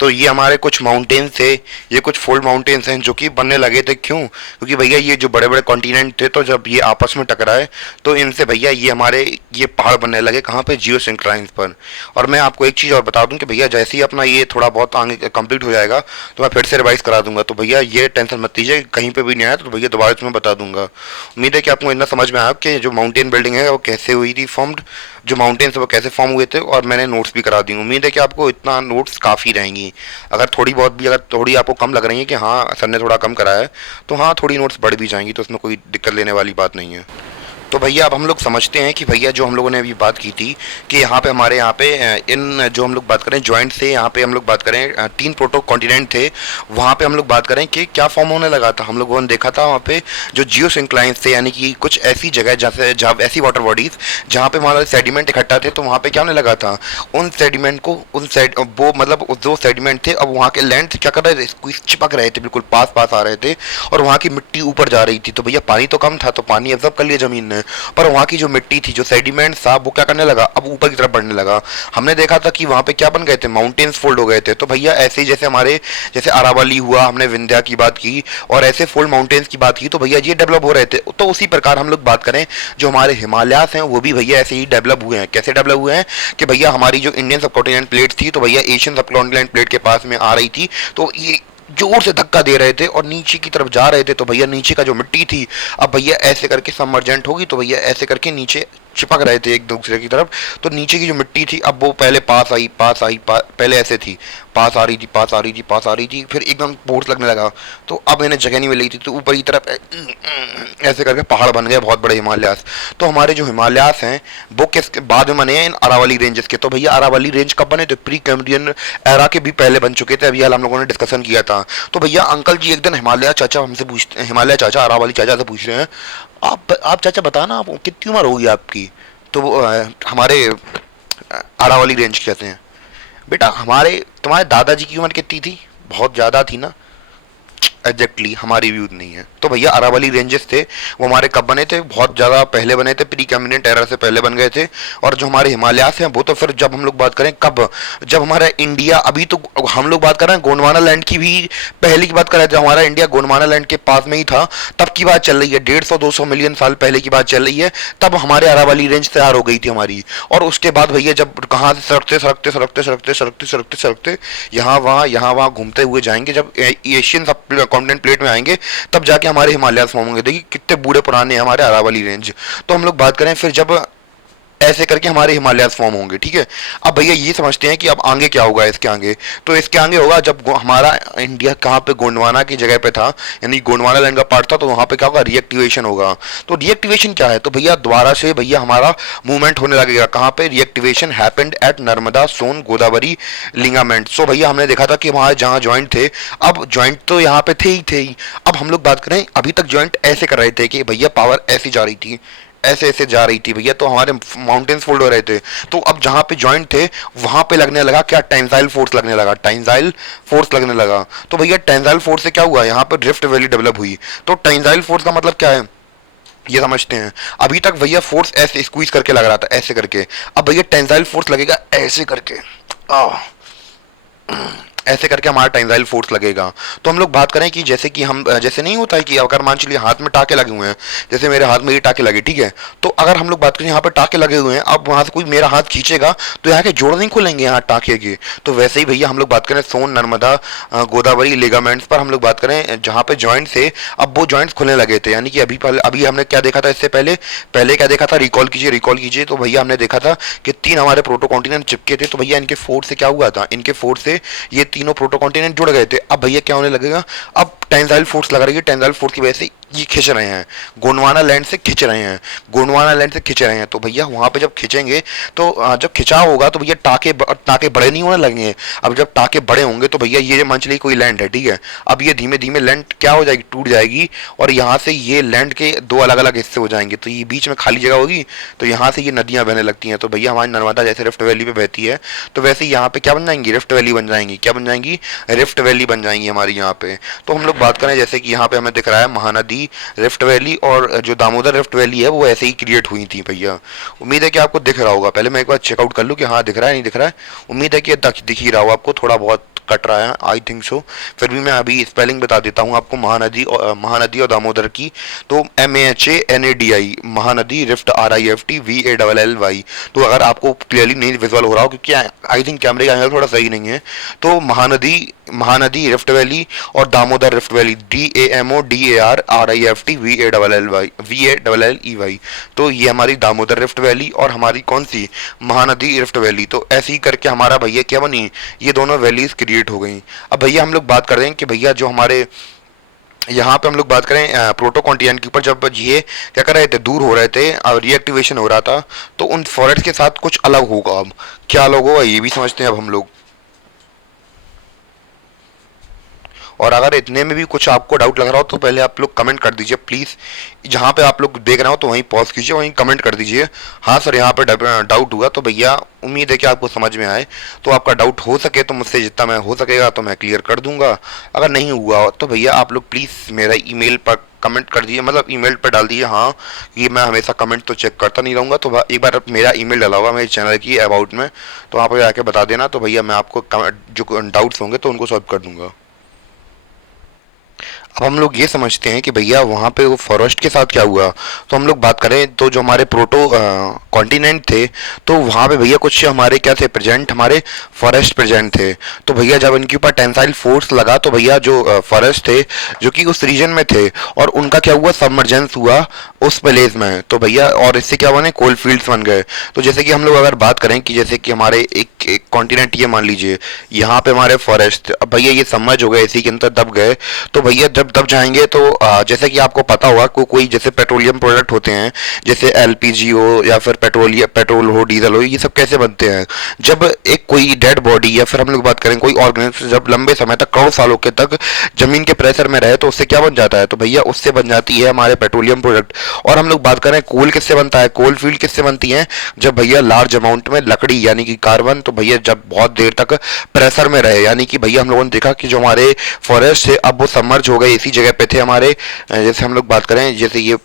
तो ये हमारे कुछ माउंटेन्स थे, ये कुछ फोल्ड माउंटेन्स हैं जो कि बनने लगे थे। क्यों, क्योंकि भैया ये जो बड़े बड़े कॉन्टिनेंट थे, तो जब ये आपस में टकराए तो इनसे भैया ये हमारे ये पहाड़ बनने लगे, कहाँ पे, जियो सिंक्लाइंस पर। और मैं आपको एक चीज़ और बता दूं कि भैया जैसे ही अपना ये थोड़ा बहुत आगे कंप्लीट हो जाएगा तो मैं फिर से रिवाइज करा दूंगा, तो भैया ये टेंशन मत लीजिए, कहीं पर भी नहीं आया तो भैया दोबारा इसमें बता दूंगा। उम्मीद है कि आपको इतना समझ में आया कि जो माउंटेन बिल्डिंग है वो कैसे हुई थी फॉर्म्ड, जो माउंटेन्स वो कैसे फॉर्म हुए थे, और मैंने नोट्स भी करा दी। उम्मीद है कि आपको इतना नोट्स काफ़ी रहेंगी। अगर थोड़ी बहुत भी, अगर थोड़ी आपको कम लग रही है कि हाँ सर ने थोड़ा कम कराया है, तो हाँ थोड़ी नोट्स बढ़ भी जाएंगी, तो उसमें कोई दिक्कत लेने वाली बात नहीं है। तो भैया अब हम लोग समझते हैं कि भैया जो हम लोगों ने अभी बात की थी कि यहाँ पे हमारे यहाँ पे इन जो हम लोग बात करें जॉइंट से, यहाँ पे हम लोग बात करें 3 प्रोटो कॉन्टिनेंट थे, वहाँ पे हम लोग बात करें कि क्या फॉर्म होने लगा था। हम लोगों ने देखा था वहाँ पे जो जियो सिंक्लाइंस थे, यानी कि कुछ ऐसी जगह जैसे जहाँ ऐसी वाटर बॉडीज जहाँ पे हमारा सेडिमेंट इकट्ठा थे, तो वहाँ पे क्या होने लगा था, उन सेडिमेंट को उन सेड वो मतलब जो सेडिमेंट थे अब वहाँ के लैंड क्या कर रहे थे, चिपक रहे थे, बिल्कुल पास पास आ रहे थे, और वहाँ की मिट्टी ऊपर जा रही थी। तो भैया पानी तो कम था, तो पानी एब्जॉर्ब कर लिया जमीन ने, पर वहाँ की जो मिट्टी थी, जो सेडिमेंट था, वो क्या करने लगा, अब ऊपर की तरफ बढ़ने लगा। हमने देखा था कि वहाँ पे क्या बन गए थे, माउंटेन्स फोल्ड हो गए थे। तो भैया ऐसे ही जैसे हमारे जैसे अरावली हुआ, हमने विंध्या की बात की और ऐसे फोल्ड माउंटेन्स की बात की, तो भैया ये डेवलप हो रहे थे। तो उसी प्रकार हम लोग बात करें जो हमारे हिमालयास हैं वो भी भैया ऐसे ही डेवलप हुए हैं। कैसे डेवलप हुए हैं कि भैया हमारी जो इंडियन सबकॉन्टिनेंट प्लेट थी, तो भैया एशियन सबकॉन्टिनेंट प्लेट के पास में आ रही थी, तो ये जोर से धक्का दे रहे थे और नीचे की तरफ जा रहे थे। तो भैया नीचे का जो मिट्टी थी, अब भैया ऐसे करके सबमर्जेंट होगी, तो भैया ऐसे करके नीचे चिपक रहे थे एक दूसरे की तरफ। तो नीचे की जो मिट्टी थी अब वो पहले पास आई पास आई पहले ऐसे थी, पास आ रही थी पास आ रही थी पास आ रही थी, फिर एकदम फोर्स लगने लगा, तो अब इन्हें जगह नहीं मिल रही थी, तो ऊपर की तरफ ऐसे करके पहाड़ बन गए बहुत बड़े हिमालयास। तो हमारे जो हिमालयास हैं वो किस बाद में बने हैं, इन अरावली रेंजेस के। तो भैया अरावली रेंज कब बने थे, प्री कैम्ब्रियन एरा के भी पहले बन चुके थे, अभी हाल हम लोगों ने डिस्कशन किया था। तो भैया अंकल जी एक दिन हिमालय चाचा हमसे पूछते हैं, हिमालय चाचा अरावली चाचा से पूछ रहे हैं, आप चाचा बताना आप कितनी उम्र होगी आपकी। तो वो हमारे अरावली रेंज कहते हैं, बेटा हमारे तुम्हारे दादाजी की उम्र कितनी थी, बहुत ज़्यादा थी ना। एग्जैक्टली हमारी भी उतनी है। तो भैया अरावली रेंजेस थे वो हमारे कब बने थे, बहुत ज़्यादा पहले बने थे, प्री कैम्ब्रियन एरा से पहले बन गए थे। और जो हमारे हिमालयास हैं वो तो फिर जब हम लोग बात करें कब, जब हमारा इंडिया, अभी तो हम लोग बात कर रहे हैं गोंडवाना लैंड की भी पहले की बात कर रहे थे, हमारा इंडिया गोंडवाना लैंड के पास में ही था, तब की बात चल रही है, 150-200 मिलियन साल पहले की बात चल रही है, तब हमारे अरावली रेंज तैयार हो गई थी हमारी। और उसके बाद भैया जब कहाँ से सड़कते सड़कते सड़कते सड़कते सड़कते सड़कते सड़कते यहाँ वहाँ घूमते हुए जाएंगे, जब एशियन सब कॉन्टिनेंट प्लेट में आएंगे, तब जाके हमारे हिमालयास फॉर्म होंगे। देखिए कितने बूढ़े पुराने हैं हमारे अरावली रेंज। तो हम लोग बात करें फिर जब ऐसे करके हमारे हिमालय फॉर्म होंगे, ठीक है। अब भैया ये समझते हैं कि अब आगे क्या होगा इसके आगे। तो इसके आगे होगा जब हमारा इंडिया कहाँ पे गोंडवाना की जगह पे था, यानी गोंडवाना लैंड का पार्ट था, तो वहाँ पे क्या होगा, रिएक्टिवेशन होगा। तो रिएक्टिवेशन क्या है, तो भैया दोबारा से भैया हमारा मूवमेंट होने लगेगा। कहाँ पे reactivation happened at Narmada Son Godavari ligament. सो भैया हमने देखा था कि वहाँ जहाँ ज्वाइंट थे, अब ज्वाइंट तो यहाँ पे थे ही। अब हम लोग बात करें, अभी तक ज्वाइंट ऐसे कर रहे थे कि भैया पावर ऐसी जा रही थी, ऐसे ऐसे जा रही थी भैया, तो हमारे माउंटेन्स फोल्ड हो रहे थे। तो अब जहाँ पे जॉइंट थे वहाँ पे लगने लगा क्या, टेंसाइल फोर्स लगने लगा, टेंसाइल फोर्स लगने लगा। तो भैया टेंसाइल फोर्स से क्या हुआ, यहाँ पर रिफ्ट वैली डेवलप हुई। तो टेंसाइल फोर्स का मतलब क्या है ये समझते हैं। अभी तक भैया फोर्स ऐसे स्क्वीज करके लग रहा था, ऐसे करके। अब भैया टेंसाइल फोर्स लगेगा ऐसे करके, ऐसे करके हमारा टेंसाइल फोर्स लगेगा। तो हम लोग बात करें कि जैसे कि हम, जैसे नहीं होता है कि अगर मान चलिए हाथ में टाके लगे हुए हैं, जैसे मेरे हाथ में ये टाके लगे, ठीक है। तो अगर हम लोग बात करें यहाँ पे टाके लगे हुए हैं, अब वहां से कोई मेरा हाथ खींचेगा तो यहाँ के जोड़ नहीं खुलेंगे यहाँ टाके के। तो वैसे ही भैया हम लोग बात करें सोन नर्मदा गोदावरी लिगामेंट्स पर हम लोग बात करें जहाँ पे जॉइंट से, अब वो जॉइंट्स खुलने लगे थे। यानी कि अभी हमने क्या देखा था इससे पहले, पहले क्या देखा था, रिकॉल कीजिए। तो भैया हमने देखा था कि 3 हमारे प्रोटोकॉन्टिनेंट चिपके थे। तो भैया इनके फोर्स से क्या हुआ था, इनके फोर्स से ये तीनों प्रोटोकॉन्टिनेंट जुड़ गए थे। अब भैया क्या होने लगेगा, अब टेंसाइल फोर्स लग रही है, टेंसाइल फोर्स की वजह से ये खींच रहे हैं, गोंडवाना लैंड से खींच रहे हैं, गोंडवाना लैंड से खींच रहे हैं। तो भैया वहां पे जब खींचेंगे तो जब खिंचाव होगा तो भैया टाके बड़े नहीं होने लगेंगे। अब जब टाके बड़े होंगे तो भैया ये मान चलिए कोई लैंड है, ठीक है। अब ये धीमे धीमे लैंड क्या हो जाएगी, टूट जाएगी, और यहाँ से ये लैंड के 2 अलग अलग हिस्से हो जाएंगे। तो ये बीच में खाली जगह होगी, तो यहाँ से ये नदियां बहने लगती हैं। तो भैया हमारी नर्मदा जैसे रिफ्ट वैली पे बहती है, तो वैसे ही यहाँ पे क्या बन जाएंगी, रिफ्ट वैली बन जाएंगी। क्या बन जाएंगी, रिफ्ट वैली बन जाएंगी हमारी यहाँ पे। तो हम लोग बात करें जैसे कि यहाँ पे हमें दिख रहा है महानदी रिफ्ट वैली, और जो दामोदर रिफ्ट वैली है वो ऐसे ही क्रिएट हुई थी भैया। उम्मीद है कि आपको दिख रहा होगा। पहले मैं एक बार चेकआउट कर लूँ कि हाँ दिख रहा है नहीं दिख रहा है। उम्मीद है कि दिख ही रहा हो आपको, थोड़ा बहुत कट रहा है, आई थिंक सो। फिर भी मैं अभी स्पेलिंग बता देता हूँ आपको महानदी और दामोदर की। तो MAHANADI Mahanadi, rift RIFT VALLY। तो अगर आपको क्लियरली नहीं विजुअल हो रहा हो, क्योंकि आई थिंक कैमरे का एंगल थोड़ा सही नहीं है, तो महानदी रिफ्ट वैली और Damodar rift valley DAMODAR RIFT VALLEY। तो ये हमारी दामोदर रिफ्ट वैली और हमारी कौन सी, महानदी रिफ्ट वैली। तो ऐसे ही करके हमारा भैया क्या बनी, ये दोनों वैलीज क्रिएट हो गई। अब भैया हम लोग बात कर रहे हैं कि भैया जो हमारे यहाँ पे हम लोग बात करें प्रोटोकॉन्टिनेंट के ऊपर, जब ये क्या कर रहे थे, दूर हो रहे थे और रिएक्टिवेशन हो रहा था, तो उन फॉरेस्ट के साथ कुछ अलग होगा। अब क्या अलग होगा ये भी समझते हैं अब हम लोग। और अगर इतने में भी कुछ आपको डाउट लग रहा हो तो पहले आप लोग कमेंट कर दीजिए प्लीज़। जहाँ पे आप लोग देख रहे हो तो वहीं पॉज कीजिए, वहीं कमेंट कर दीजिए, हाँ सर यहाँ पे डाउट हुआ। तो भैया उम्मीद है कि आपको समझ में आए। तो आपका डाउट हो सके तो मुझसे जितना मैं हो सकेगा तो मैं क्लियर कर दूंगा। अगर नहीं हुआ तो भैया आप लोग प्लीज़ मेरा ईमेल पर कमेंट कर दीजिए, मतलब ईमेल पर डाल दीजिए हाँ, कि मैं हमेशा कमेंट तो चेक करता नहीं रहूँगा। तो एक बार मेरा ईमेल डाला हुआ मेरे चैनल की अबाउट में, तो वहाँ पर जाके बता देना। तो भैया मैं आपको जो डाउट्स होंगे तो उनको सॉल्व कर दूंगा। अब हम लोग ये समझते हैं कि भैया वहाँ पे वो फॉरेस्ट के साथ क्या हुआ। तो हम लोग बात करें तो जो हमारे प्रोटो कॉन्टिनेंट थे, तो वहाँ पे भैया कुछ हमारे क्या थे प्रेजेंट, हमारे फॉरेस्ट प्रेजेंट थे। तो भैया जब इनके ऊपर टेंसाइल फोर्स लगा तो भैया जो फॉरेस्ट थे जो कि उस रीजन में थे, और उनका क्या हुआ, सबमर्जेंस हुआ उस प्लेस में। तो भैया और इससे क्या बने, कोल फील्ड्स बन गए। तो जैसे कि हम लोग अगर बात करें कि जैसे कि हमारे एक कॉन्टिनेंट ये मान लीजिए, यहाँ पे हमारे फॉरेस्ट, अब भैया ये सबमर्ज हो गए, इसी के अंदर दब गए। तो भैया जब दब जाएंगे तो जैसे कि आपको पता होगा कोई जैसे पेट्रोलियम प्रोडक्ट होते हैं, जैसे LPG हो या फिर पेट्रोल हो, डीजल हो, ये सब कैसे बनते हैं, जब एक कोई डेड बॉडी या फिर हम लोग बात करें कोई ऑर्गेनिज्म जब लंबे समय तक, करोड़ सालों के तक जमीन के प्रेशर में रहे, तो उससे क्या बन जाता है, तो भैया उससे बन जाती है हमारे पेट्रोलियम प्रोडक्ट। और हम लोग बात करें कोल किससे बनता है, कोल फील्ड किससे बनती है, जब भैया लार्ज अमाउंट में लकड़ी यानी कि कार्बन, तो भैया जब बहुत देर तक प्रेशर में रहे, यानी कि भैया हम लोगों ने देखा कि जो हमारे फॉरेस्ट है अब वो सबमर्ज हो गए, इसी जगह पे थे हमारे। जैसे हम लोग बात करें जैसे ये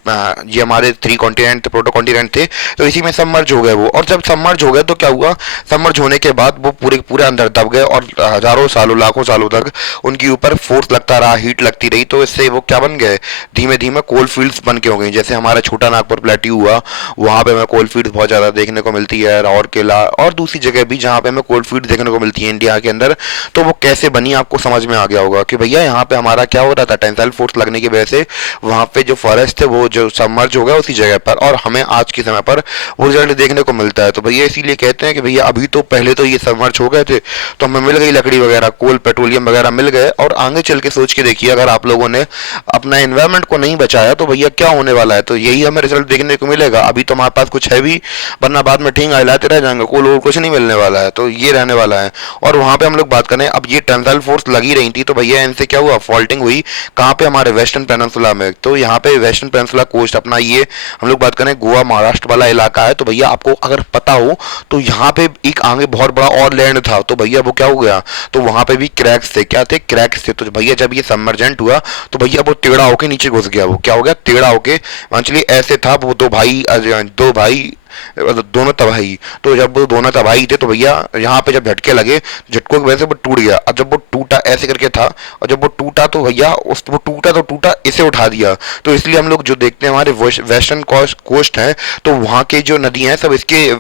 हमारे 3 कॉन्टिनेंट प्रोटो कॉन्टिनेंट थे, तो इसी में सबमर्ज हो गए वो। और जब सबमर्ज हो गए तो क्या हुआ, सबमर्ज होने के बाद वो पूरे अंदर दब गए, और हजारों सालों लाखों सालों तक उनके ऊपर फोर्स लगता रहा, हीट लगती रही। तो इससे वो क्या बन गए, धीमे धीमे कोल फील्ड्स बन के हो गई। जैसे हमारा छोटा नागपुर प्लेट्यू हुआ, वहाँ पे हमें कोल फील्ड्स बहुत ज़्यादा देखने को मिलती है, राउरकेला और दूसरी जगह भी जहाँ पे हमें कोल फील्ड्स देखने को मिलती है इंडिया के अंदर। तो वो कैसे बनी आपको समझ में आ गया होगा कि भैया यहाँ पे हमारा क्या हो रहा था, टेंसाइल फोर्स लगने की वजह से वहाँ पे जो फॉरेस्ट है वो जो सबमर्ज हो गया उसी जगह पर, और हमें आज के समय पर वो रिजल्ट देखने को मिलता है। तो भैया इसीलिए कहते हैं कि भैया अभी तो पहले तो ये सबमर्ज हो गए थे तो हमें मिल गई लकड़ी वगैरह, कोल पेट्रोलियम वगैरह मिल गए, और आगे चल के सोच के देखिए अगर आप लोगों ने अपना एनवायरनमेंट को नहीं बचाया तो भैया क्या होने वाला है। तो यही हमें रिजल्ट देखने को मिलेगा। अभी तो हमारे पास कुछ है भी, वरना बाद में ठेंगा हिलाते रह जाएंगे, कोल और कुछ नहीं मिलने वाला है। तो ये रहने वाला है। और वहाँ पे हम लोग बात करें, अब ये टेंसाइल फोर्स लगी रही थी तो भैया इनसे क्या हुआ, फॉल्टिंग हुई कहाँ पे, हमारे वेस्टर्न पेनिनसुला में। तो यहाँ पे वेस्टर्न पेनिनसुला कोस्ट अपना ये हम लोग बात करें गोवा महाराष्ट्र वाला इलाका है। तो भैया आपको अगर पता हो तो यहाँ पे एक आगे बहुत बड़ा और लैंड था, तो भैया वो क्या हो गया, तो वहाँ पे भी क्रैक्स थे, क्या थे, क्रैक्स थे। तो भैया जब ये सबमर्जेंट हुआ तो भैया वो टेढ़ा होके नीचे घुस गया। वो क्या हो गया, टेढ़ा होके, एक्चुअली ऐसे था, वो दो भाई दोनों तबाही। तो जब वो दोनों तबाही थे तो भैया यहाँ पे जब झटके लगे, झटकों की वजह से वो टूट गया। अब जब वो टूटा ऐसे करके था, और जब वो टूटा तो भैया उस वो टूटा तो टूटा, इसे उठा दिया। तो इसलिए हम लोग जो देखते हैं हमारे वेस्टर्न कोस्ट है, तो वहाँ के जो नदियाँ हैं सब इसके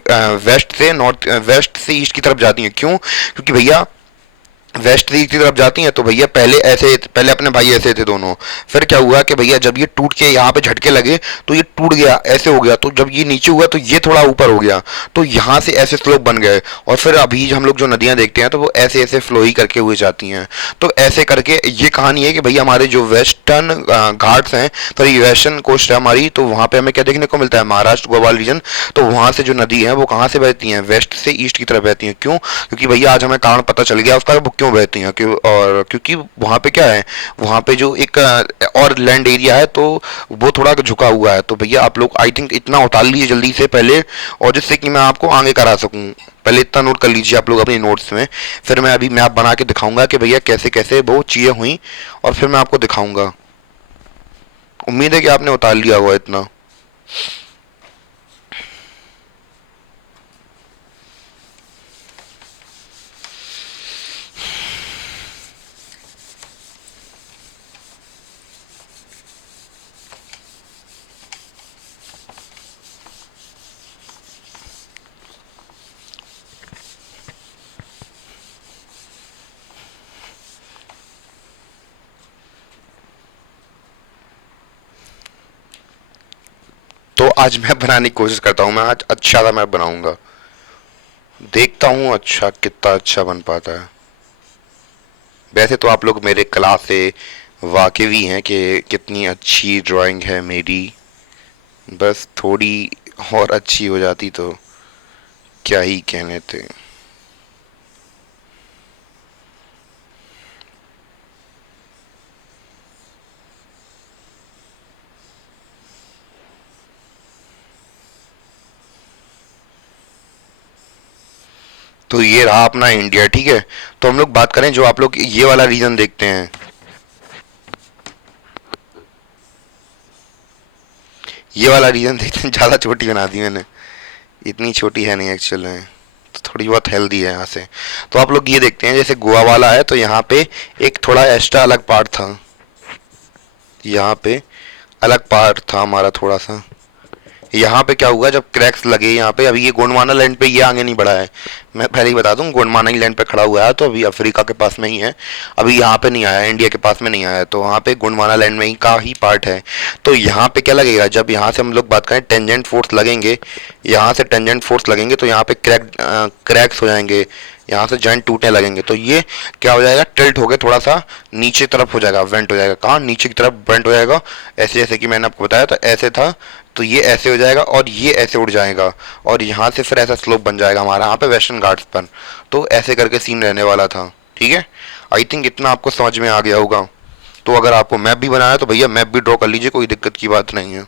वेस्ट से ईस्ट की तरफ जाती हैं। क्यों, क्योंकि भैया वेस्ट की तरफ जाती हैं। तो भैया पहले अपने भाई ऐसे थे दोनों, फिर क्या हुआ कि भैया जब ये टूट के यहाँ पे झटके लगे तो ये टूट गया, ऐसे हो गया। तो जब ये नीचे हुआ तो ये थोड़ा ऊपर हो गया, तो यहाँ से ऐसे स्लोप बन गए, और फिर अभी हम लोग जो नदियाँ देखते हैं तो वो ऐसे ऐसे फ्लो ही करके हुए जाती हैं। तो ऐसे करके ये कहानी है कि भैया हमारे जो वेस्टर्न घाट्स हैं, तो ये वेस्टर्न कोस्ट है हमारी, तो वहाँ पे हमें क्या देखने को मिलता है, महाराष्ट्र गोवा रीजन। तो वहाँ से जो नदी है वो कहाँ से बहती हैं, वेस्ट से ईस्ट की तरफ बहती हैं। क्यों, क्योंकि भैया आज हमें कारण पता चल गया उसका, वो क्यों बहती हैं। और क्योंकि वहाँ पे क्या है, वहाँ पे जो एक और लैंड एरिया है तो वो थोड़ा झुका हुआ है। तो भैया आप लोग आई थिंक इतना उतार लीजिए जल्दी से पहले, और जिससे कि मैं आपको आगे करा सकूँ। पहले इतना नोट कर लीजिए आप लोग अपनी नोट्स में, फिर मैं अभी मैप बना के दिखाऊंगा कि भैया कैसे कैसे वो चीज़ें हुई, और फिर मैं आपको दिखाऊंगा। उम्मीद है कि आपने उतार लिया हुआ इतना। तो आज मैं बनाने की कोशिश करता हूँ, मैं आज अच्छा सा मैप बनाऊंगा, देखता हूँ अच्छा कितना अच्छा बन पाता है। वैसे तो आप लोग मेरे क्लास से वाकिफ़ ही हैं कि कितनी अच्छी ड्राइंग है मेरी, बस थोड़ी और अच्छी हो जाती तो क्या ही कहने थे। तो ये रहा अपना इंडिया, ठीक है। तो हम लोग बात करें जो आप लोग ये वाला रीजन देखते हैं, ये वाला रीजन देखते हैं, ज़्यादा छोटी बना दी मैंने, इतनी छोटी है नहीं एक्चुअल में, तो थोड़ी बहुत हेल्दी है यहाँ से। तो आप लोग ये देखते हैं जैसे गोवा वाला है तो यहाँ पे एक थोड़ा एक्स्ट्रा अलग पार्ट था, यहाँ पे अलग पार्ट था हमारा थोड़ा सा। यहाँ पे क्या हुआ जब क्रैक्स लगे यहाँ पे, अभी ये गोंडवाना लैंड पे ये आगे नहीं बढ़ा है, मैं पहले ही बता दूं, गोंडवाना ही लैंड पे खड़ा हुआ है, तो अभी अफ्रीका के पास में ही है, अभी यहाँ पे नहीं आया, इंडिया के पास में नहीं आया, तो वहाँ पे गोंडवाना लैंड में ही का ही पार्ट है। तो यहाँ पे क्या लगेगा, जब यहाँ से हम लोग बात करें टेंजेंट फोर्स लगेंगे, यहाँ से टेंजेंट फोर्स लगेंगे तो यहाँ पे क्रैक्स हो जाएंगे, यहाँ से जॉइंट टूटने लगेंगे। तो ये क्या हो जाएगा, टिल्ट हो गया, थोड़ा सा नीचे तरफ हो जाएगा, वेंट हो जाएगा, कहाँ नीचे की तरफ वेंट हो जाएगा, ऐसे जैसे कि मैंने आपको बताया तो ऐसे था, तो ये ऐसे हो जाएगा और ये ऐसे उड़ जाएगा, और यहाँ से फिर ऐसा स्लोप बन जाएगा हमारा यहाँ पे वेस्टर्न घाट्स पर। तो ऐसे करके सीन रहने वाला था, ठीक है। आई थिंक इतना आपको समझ में आ गया होगा। तो अगर आपको मैप भी बनाना है तो भैया मैप भी ड्रॉ कर लीजिए, कोई दिक्कत की बात नहीं है।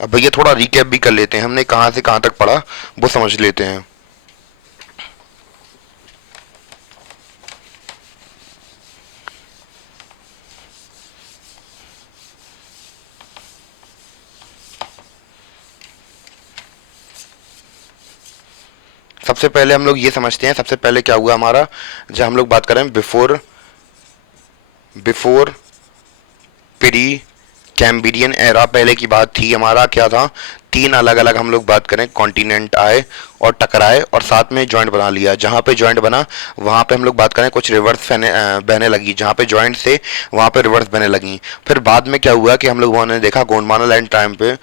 अब भैया थोड़ा रिकैप भी कर लेते हैं, हमने कहाँ से कहाँ तक पढ़ा वो समझ लेते हैं। सबसे पहले हम लोग ये समझते हैं, सबसे पहले क्या हुआ हमारा, जब हम लोग बात करें before before pre Cambrian era पहले की बात थी। हमारा क्या था, तीन अलग अलग हम लोग बात करें कॉन्टिनेंट आए और टकराए और साथ में जॉइंट बना लिया। जहाँ पे जॉइंट बना वहाँ पे हम लोग बात करें कुछ रिवर्स बहने लगी। जहाँ पे जॉइंट से वहाँ पे रिवर्स बहने लगी। फिर बाद में क्या हुआ कि हम लोगों ने देखा गोंडवाना लैंड टाइम पे,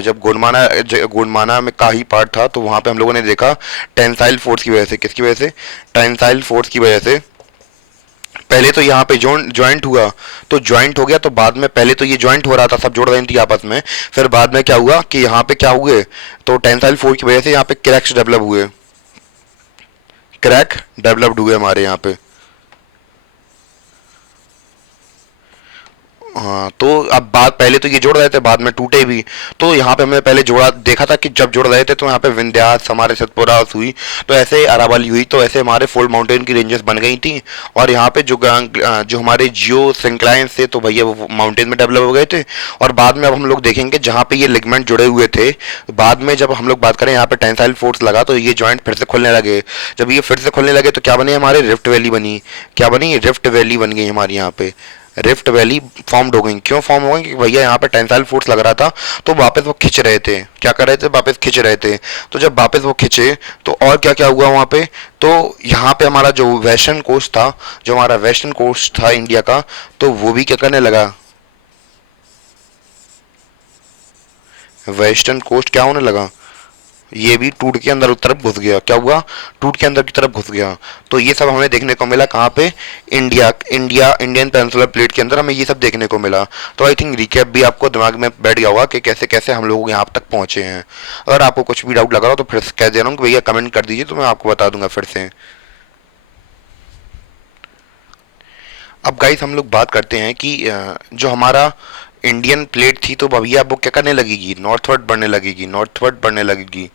जब गोंडवाना में का ही पार्ट था, तो वहाँ पे हम लोगों ने देखा टेंसाइल फोर्स की वजह से। किसकी वजह से? टेंसाइल फोर्स की वजह से। पहले तो यहाँ पे ज्वाइंट हुआ, तो ज्वाइंट हो गया, तो बाद में पहले तो ये ज्वाइंट हो रहा था, सब जुड़ रही थी आपस में। फिर बाद में क्या हुआ कि यहाँ पे क्या हुए, तो टेंसाइल फोर्स की वजह से यहाँ पे क्रैक्स डेवलप हुए, क्रैक डेवलप्ड हुए हमारे यहाँ पे। हाँ, तो अब बात, पहले तो ये जोड़ रहे थे, बाद में टूटे भी। तो यहाँ पे हमने पहले जोड़ा देखा था कि जब जोड़ रहे थे तो यहाँ पे विंध्यास, हमारे सतपुरा हुई, तो ऐसे अरावली हुई, तो ऐसे हमारे फोल्ड माउंटेन की रेंजेस बन गई थी। और यहाँ पे जो हमारे जियो सिंक्लाइंस थे, तो भैया वो माउंटेन में डेवलप हो गए थे। और बाद में अब हम लोग देखेंगे जहाँ पे ये लिगमेंट जुड़े हुए थे, बाद में जब हम लोग बात करें यहाँ पे टेंसाइल फोर्स लगा, तो ये जॉइंट फिर से खुलने लगे। जब ये फिर से खुलने लगे तो क्या बने, हमारे रिफ्ट वैली बनी। क्या बनी? रिफ्ट वैली बन गई हमारी यहाँ पे। रिफ्ट वैली फॉर्म्ड हो गई। क्यों फॉर्म हो गई? कि भैया यहाँ पे टेंसाइल फोर्स लग रहा था, तो वापस वो खिंच रहे थे। क्या कर रहे थे? वापस खिंच रहे थे। तो जब वापस वो खिंचे तो और क्या क्या हुआ वहाँ पे, तो यहाँ पे हमारा जो वेस्टर्न कोस्ट था, जो हमारा वेस्टर्न कोस्ट था इंडिया का, तो वो भी क्या करने लगा, वेस्टर्न कोस्ट क्या होने लगा, ये भी टूट के अंदर उस तरफ घुस गया। क्या हुआ? टूट के अंदर की तरफ घुस गया। तो ये सब हमें देखने को मिला कहाँ पे? इंडियन पेनिनसुलर प्लेट के अंदर हमें ये सब देखने को मिला। तो आई थिंक रिकैप भी आपको दिमाग में बैठ गया होगा कि कैसे कैसे हम लोग यहाँ तक पहुँचे हैं। अगर आपको कुछ भी डाउट लग रहा हो तो फिर से कह दे रहा हूँ कि भैया कमेंट कर दीजिए, तो मैं आपको बता दूंगा फिर से। अब गाइस हम लोग बात करते हैं कि जो हमारा इंडियन प्लेट थी, तो भैया अब वो क्या करने लगेगी, नॉर्थवर्ड बढ़ने लगेगी, नॉर्थवर्ड बढ़ने लगेगी।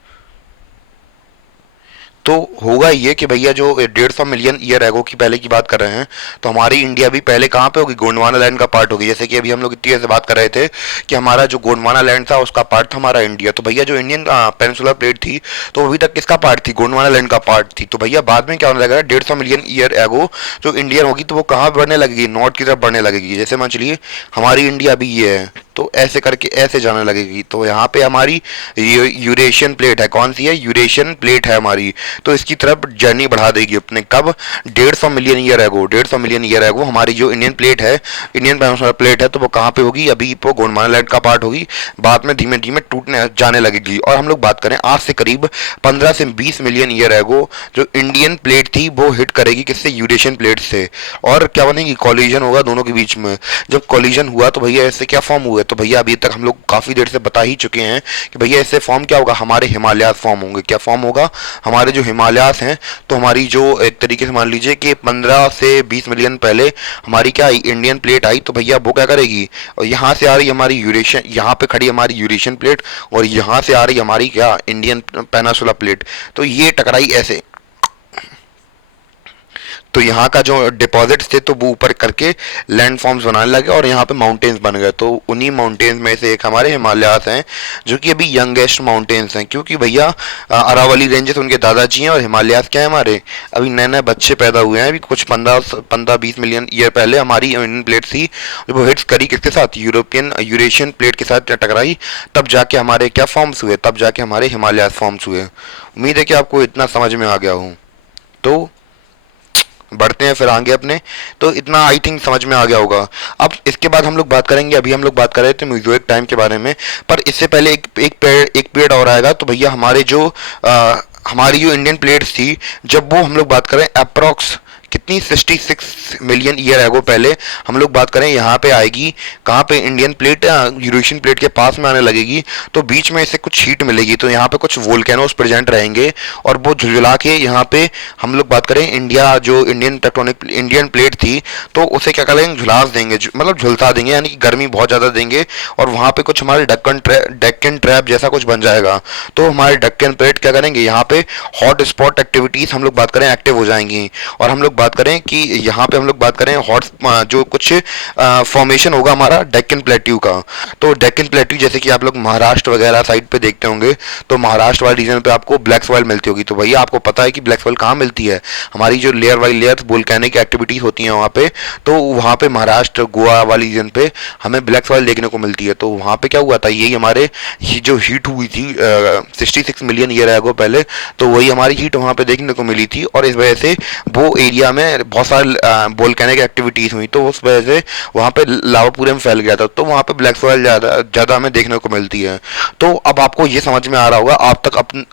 तो होगा ये कि भैया जो 150 मिलियन ईयर एगो की पहले की बात कर रहे हैं, तो हमारी इंडिया भी पहले कहाँ पे होगी, गोंडवाना लैंड का पार्ट होगी। जैसे कि अभी हम लोग इतनी देर से बात कर रहे थे कि हमारा जो गोंडवाना लैंड था उसका पार्ट था हमारा इंडिया। तो भैया जो इंडियन पेनिनसुलर प्लेट थी, तो अभी तक किसका पार्ट थी, गोंडवाना लैंड का पार्ट थी। तो भैया बाद में क्या होने लगेगा, 150 मिलियन ईयर एगो जो इंडियन होगी, तो वो कहाँ बढ़ने लगेगी, नॉर्थ की तरफ बढ़ने लगेगी। जैसे मान चलिए हमारी इंडिया भी ये है, तो ऐसे करके ऐसे जाने लगेगी। तो यहाँ पे हमारी यूरेशियन प्लेट है, कौन सी है, यूरेशियन प्लेट है हमारी, तो इसकी तरफ जर्नी बढ़ा देगी अपने। कब? 150 million year ago. 150 million year ago हमारी जो इंडियन प्लेट है, इंडियन पेनिनसुलर प्लेट है, तो वो कहाँ पे होगी, अभी वो गोंडवाना लैंड का पार्ट होगी, बाद में धीमे धीमे टूटने जाने लगेगी। और हम लोग बात करें आज से करीब 15 से 20 मिलियन ईयर एगो जो इंडियन प्लेट थी वो हिट करेगी किससे, यूरेशियन प्लेट से। और क्या बनेगी, कॉलिजन होगा दोनों के बीच में। जब कॉलिजन हुआ तो भैया इससे क्या फॉर्म हुआ, तो भैया अभी तक हम लोग काफ़ी देर से बता ही चुके हैं कि भैया इससे फॉर्म क्या होगा, हमारे हिमालयास फॉर्म होंगे। क्या फॉर्म होगा, हमारे जो हिमालयास हैं। तो हमारी जो एक तरीके से मान लीजिए कि 15 से 20 मिलियन पहले हमारी क्या आई, इंडियन प्लेट आई, तो भैया वो क्या करेगी, और यहाँ से आ रही हमारी यूरेशियन, यहाँ पे खड़ी हमारी यूरेशियन प्लेट, और यहाँ से आ रही हमारी क्या, इंडियन पेनिनसुला प्लेट। तो ये टकराई ऐसे, तो यहाँ का जो डिपॉजिट्स थे तो वो ऊपर करके लैंड फॉर्म्स बनाने लगे और यहाँ पे माउंटेन्स बन गए। तो उन्हीं माउंटेन्स में से एक हमारे हिमालयास हैं, जो कि अभी यंगेस्ट माउंटेन्स हैं, क्योंकि भैया अरावली रेंजेस उनके दादाजी हैं और हिमालयास क्या है हमारे अभी नए नए बच्चे पैदा हुए हैं। अभी कुछ 15-20 मिलियन ईयर पहले हमारी इंडियन प्लेट थी, वो हिट्स करी किसके साथ, यूरेशियन प्लेट के साथ टकराई, तब जाके हमारे क्या फॉर्म्स हुए, तब जाके हमारे हिमालयास फॉर्म्स हुए। उम्मीद है कि आपको इतना समझ में आ गया हूँ। तो बढ़ते हैं फिर आगे अपने, तो इतना आई थिंक समझ में आ गया होगा। अब इसके बाद हम लोग बात करेंगे, अभी हम लोग बात कर रहे थे म्यूजिक टाइम के बारे में, पर इससे पहले एक पीरियड और आएगा। तो भैया हमारी जो इंडियन प्लेट्स थी, जब वो हम लोग बात करें अप्रॉक्स कितनी 66 मिलियन ईयर एगो पहले हम लोग बात करें, यहाँ पे आएगी कहाँ पे, इंडियन प्लेट यूरेशियन प्लेट के पास में आने लगेगी, तो बीच में इसे कुछ हीट मिलेगी, तो यहाँ पे कुछ वोल्केनोस प्रेजेंट रहेंगे और वो झुलझुला के यहाँ पे हम लोग बात करें इंडिया जो इंडियन प्लेट थी, तो उसे क्या करेंगे, झुलास देंगे, मतलब झुलसा देंगे, यानी कि गर्मी बहुत ज़्यादा देंगे, और वहाँ पे कुछ हमारे डेक्कन ट्रैप जैसा कुछ बन जाएगा। तो हमारे डेक्कन प्लेट क्या करेंगे, यहाँ पे हॉट स्पॉट एक्टिविटीज़ हम लोग बात करें एक्टिव हो जाएंगी, और हम लोग बात करें कि यहाँ पे हम लोग बात करें हॉट जो कुछ फॉर्मेशन होगा हमारा डेक्कन प्लेट्यू का। तो डेक्कन प्लेट्यू जैसे कि आप लोग महाराष्ट्र वगैरह साइड पे देखते होंगे, तो महाराष्ट्र वाले रीजन पे आपको ब्लैक सॉइल मिलती होगी। तो भैया आपको पता है कि ब्लैक सॉइल कहाँ मिलती है? हमारी जो layer by layer volcanic activities होती हैं वहाँ पे, तो वहाँ पे महाराष्ट्र गोवा वाली रीजन पे हमें ब्लैक सॉइल देखने को मिलती है। तो वहाँ पे क्या हुआ था, यही हमारे जो हीट हुई थी 66 मिलियन ईयर एगो पहले, तो वही हमारी हीट वहाँ पे देखने को मिली थी, और इस वजह से वो एरिया में बहुत सारे वोल्केनिक एक्टिविटीज हुई, तो उस वजह से वहाँ पे लावा पूरे में फैल गया था, तो वहाँ पे ब्लैक सॉइल ज़्यादा हमें देखने को मिलती है। तो अब आपको ये समझ में आ रहा होगा,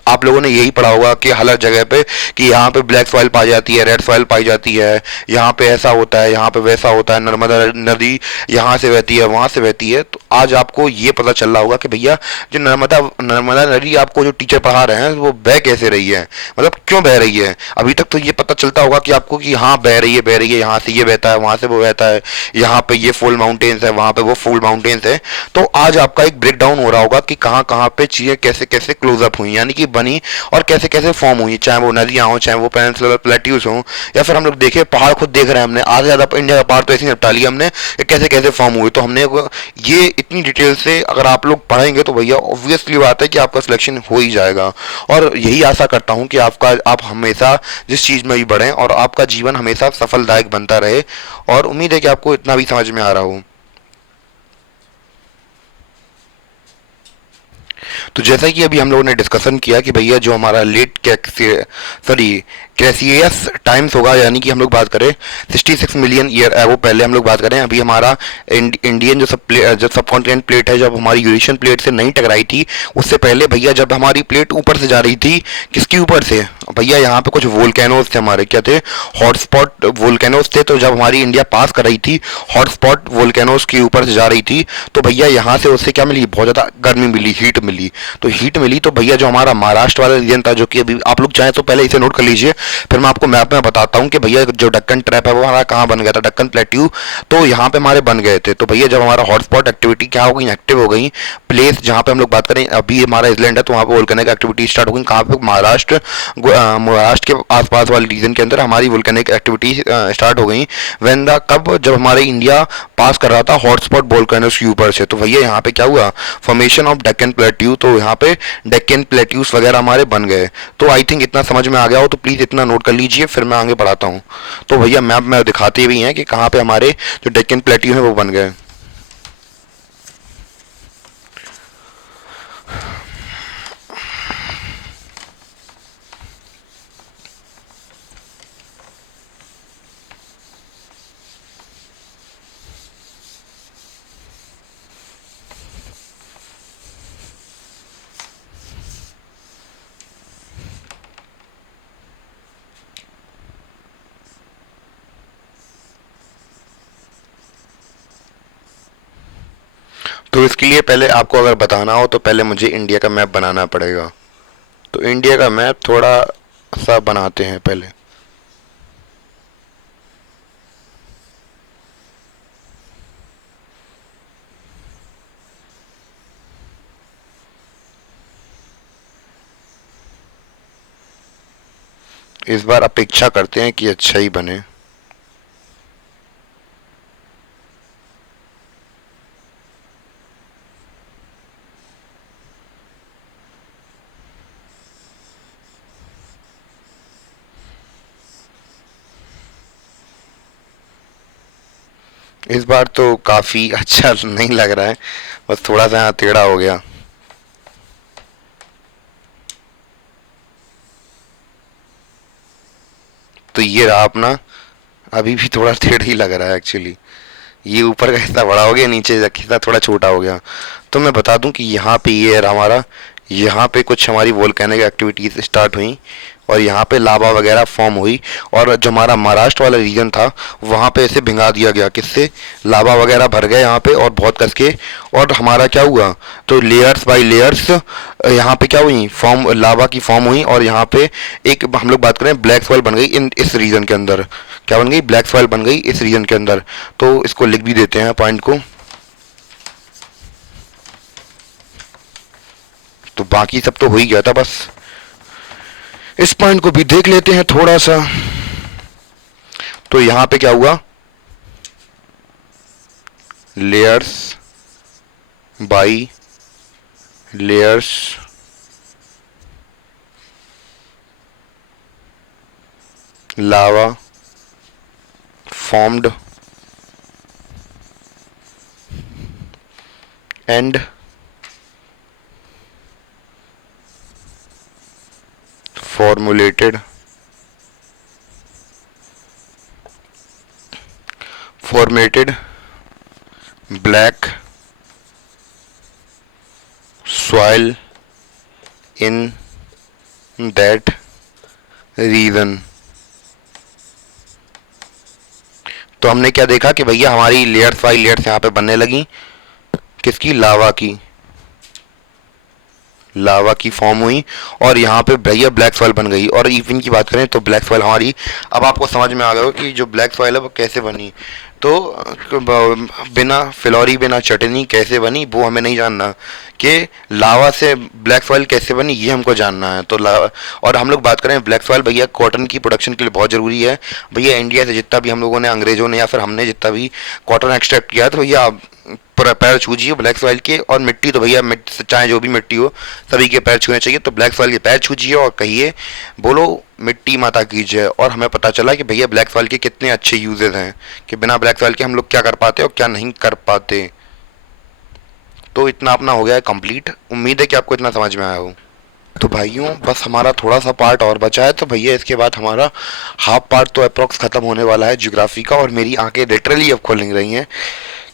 आप लोगों ने यही पढ़ा होगा कि हर जगह पे कि यहाँ पे ब्लैक सॉइल पाई जाती है, रेड सॉइल पाई जाती है, यहाँ पे ऐसा होता है, यहाँ पे वैसा होता है, नर्मदा नदी यहाँ से बहती है, वहाँ से बहती है। तो आज आपको ये पता चल रहा होगा कि भैया जो नर्मदा नदी आपको जो टीचर पढ़ा रहे हैं वो बह कैसे रही है, मतलब क्यों बह रही है। अभी तक तो ये पता चलता होगा कि आपको कि हाँ बह रही है, यहाँ से ये बहता है, वहाँ से वो बहता है, यहाँ पे ये फोल्ड माउंटेन्स है, वहाँ पे वो फोल्ड माउंटेन्स है। तो आज आपका एक ब्रेक डाउन हो रहा होगा कि कहाँ कहाँ पे चीज़ें कैसे कैसे क्लोजअप हुई, यानी कि बनी और कैसे कैसे फॉर्म हुई, चाहे वो नदियाँ हों, चाहे वो पेनिनसुलर प्लेट्यूज हों, या फिर हम लोग देखे पहाड़ खुद देख रहे हैं हमने, आधे ज़्यादा इंडिया का पहाड़ तो ऐसे ही निपटा लिया हमने कि कैसे कैसे फॉर्म हुए। तो हमने ये इतनी डिटेल से अगर आप लोग पढ़ेंगे तो भैया ऑब्वियसली बात है कि आपका सिलेक्शन हो ही जाएगा। और यही आशा करता हूँ कि आप हमेशा जिस चीज़ में भी बढ़ें और आपका जीवन हमेशा सफलदायक बनता रहे, और उम्मीद है कि आपको इतना भी समझ में आ रहा हो। तो जैसा कि अभी हम लोगों ने डिस्कशन किया कि भैया जो हमारा क्रेसियस टाइम्स होगा, यानी कि हम लोग बात करें 66 मिलियन ईयर एगो पहले हम लोग बात करें, अभी हमारा इंडियन जो सब कॉन्टिनेंट प्लेट है, जब हमारी यूरेशियन प्लेट से नहीं टकराई थी, उससे पहले भैया जब हमारी प्लेट ऊपर से जा रही थी, किसकी ऊपर से भैया, यहाँ पे कुछ वोल्केनोज थे हमारे, क्या थे, हॉटस्पॉट वोल्केनोज थे। तो जब हमारी इंडिया पास कर रही थी हॉटस्पॉट वोल्केनोज के ऊपर से जा रही थी, तो भैया यहाँ से उससे क्या मिली, बहुत ज़्यादा गर्मी मिली, हीट मिली। तो हीट मिली तो भैया जो हमारा महाराष्ट्र वाला रीजन था, जो कि अभी आप लोग चाहें तो पहले इसे नोट कर लीजिए, फिर मैं आपको मैप में बताता हूँ कि भैया जो डक्कन ट्रैप है वो हमारा कहाँ बन गया था, डक्कन प्लेट्यू, तो यहाँ पे हमारे बन गए थे। तो भैया जब हमारा हॉटस्पॉट एक्टिविटी क्या हो गई, एक्टिव हो गई, प्लेस जहाँ पे हम लोग बात करें अभी हमारा आइलैंड है, तो वहाँ पे वोल्केनिक एक्टिविटी स्टार्ट हो गई, कहाँ पे, महाराष्ट्र के आसपास वाले रीजन के अंदर हमारी वोल्केनिक एक्टिविटी स्टार्ट हो गई। वेन द कब, जब हमारे इंडिया पास कर रहा था हॉटस्पॉट वोल्केनोज के ऊपर से, तो भैया यहाँ पे क्या हुआ, फॉर्मेशन ऑफ डेक्कन प्लेट्यू, तो यहाँ पे डेक्कन प्लेट्यूज वगैरह हमारे बन गए। तो आई थिंक इतना समझ में आ गया हो, तो प्लीज़ इतना नोट कर लीजिए, फिर मैं आगे बढ़ाता हूँ। तो भैया मैप में दिखाते भी हैं कि कहाँ पे हमारे जो डेक्कन प्लेट्यू है वो बन गए। तो इसके लिए पहले आपको अगर बताना हो तो पहले मुझे इंडिया का मैप बनाना पड़ेगा। तो इंडिया का मैप थोड़ा सा बनाते हैं पहले। इस बार अपेक्षा करते हैं कि अच्छा ही बने। इस बार तो काफ़ी अच्छा नहीं लग रहा है, बस थोड़ा सा यहाँ टेढ़ा हो गया। तो ये रहा अपना, अभी भी थोड़ा टेढ़ा ही लग रहा है एक्चुअली। ये ऊपर का हिस्सा बड़ा हो गया, नीचे का हिस्सा थोड़ा छोटा हो गया। तो मैं बता दूं कि यहाँ पे ये है हमारा, यहाँ पे कुछ हमारी वोल्केनिक एक्टिविटीज स्टार्ट हुई और यहाँ पे लावा वगैरह फॉर्म हुई, और जो हमारा महाराष्ट्र वाला रीजन था वहाँ पे इसे भिंगा दिया गया, किससे, लावा वगैरह भर गए यहाँ पे और बहुत कस के, और हमारा क्या हुआ, तो लेयर्स बाय लेयर्स यहाँ पे क्या हुई, फॉर्म, लावा की फॉर्म हुई, और यहाँ पे एक हम लोग बात करें ब्लैक सॉइल बन गई इस रीजन के अंदर। क्या बन गई, ब्लैक सॉइल बन गई इस रीजन के अंदर। तो इसको लिख भी देते हैं पॉइंट को। तो बाकी सब तो हो ही गया था, बस इस पॉइंट को भी देख लेते हैं थोड़ा सा। तो यहाँ पे क्या हुआ, layers by layers lava formed and formulated black soil in that region। तो हमने क्या देखा कि भैया हमारी लेयर्स बाई लेयर्स यहाँ पे बनने लगी, किसकी, लावा की फॉर्म हुई, और यहाँ पे भैया ब्लैक सॉइल बन गई। और इवन की बात करें तो ब्लैक सॉइल हमारी, अब आपको समझ में आ गया कि जो ब्लैक सॉइल है वो कैसे बनी। तो बिना फिलौरी बिना चटनी कैसे बनी वो हमें नहीं जानना, कि लावा से ब्लैक सॉइल कैसे बनी ये हमको जानना है। तो और हम लोग बात करें ब्लैक सॉइल भैया कॉटन की प्रोडक्शन के लिए बहुत ज़रूरी है। भैया इंडिया से जितना भी हम लोगों ने, अंग्रेजों ने या फिर हमने जितना भी कॉटन एक्सट्रैक्ट किया, तो भैया पैर छूजिए ब्लैक सॉइल के। और मिट्टी तो भैया चाहे जो भी मिट्टी हो सभी के पैर छूने चाहिए। तो ब्लैक सॉइल के पैर छूजिए और कहिए, बोलो मिट्टी माता की जय। और हमें पता चला कि भैया ब्लैक सॉइल के कितने अच्छे यूजेस हैं, कि बिना ब्लैक सॉइल के हम लोग क्या कर पाते और क्या नहीं कर पाते। तो इतना अपना हो गया है कंप्लीट। उम्मीद है कि आपको इतना समझ में आया हो। तो भाइयों बस हमारा थोड़ा सा पार्ट और बचा है, तो भैया इसके बाद हमारा हाफ पार्ट तो अप्रॉक्स ख़त्म होने वाला है ज्योग्राफी का। और मेरी आंखें लिटरली अब खुल रही हैं,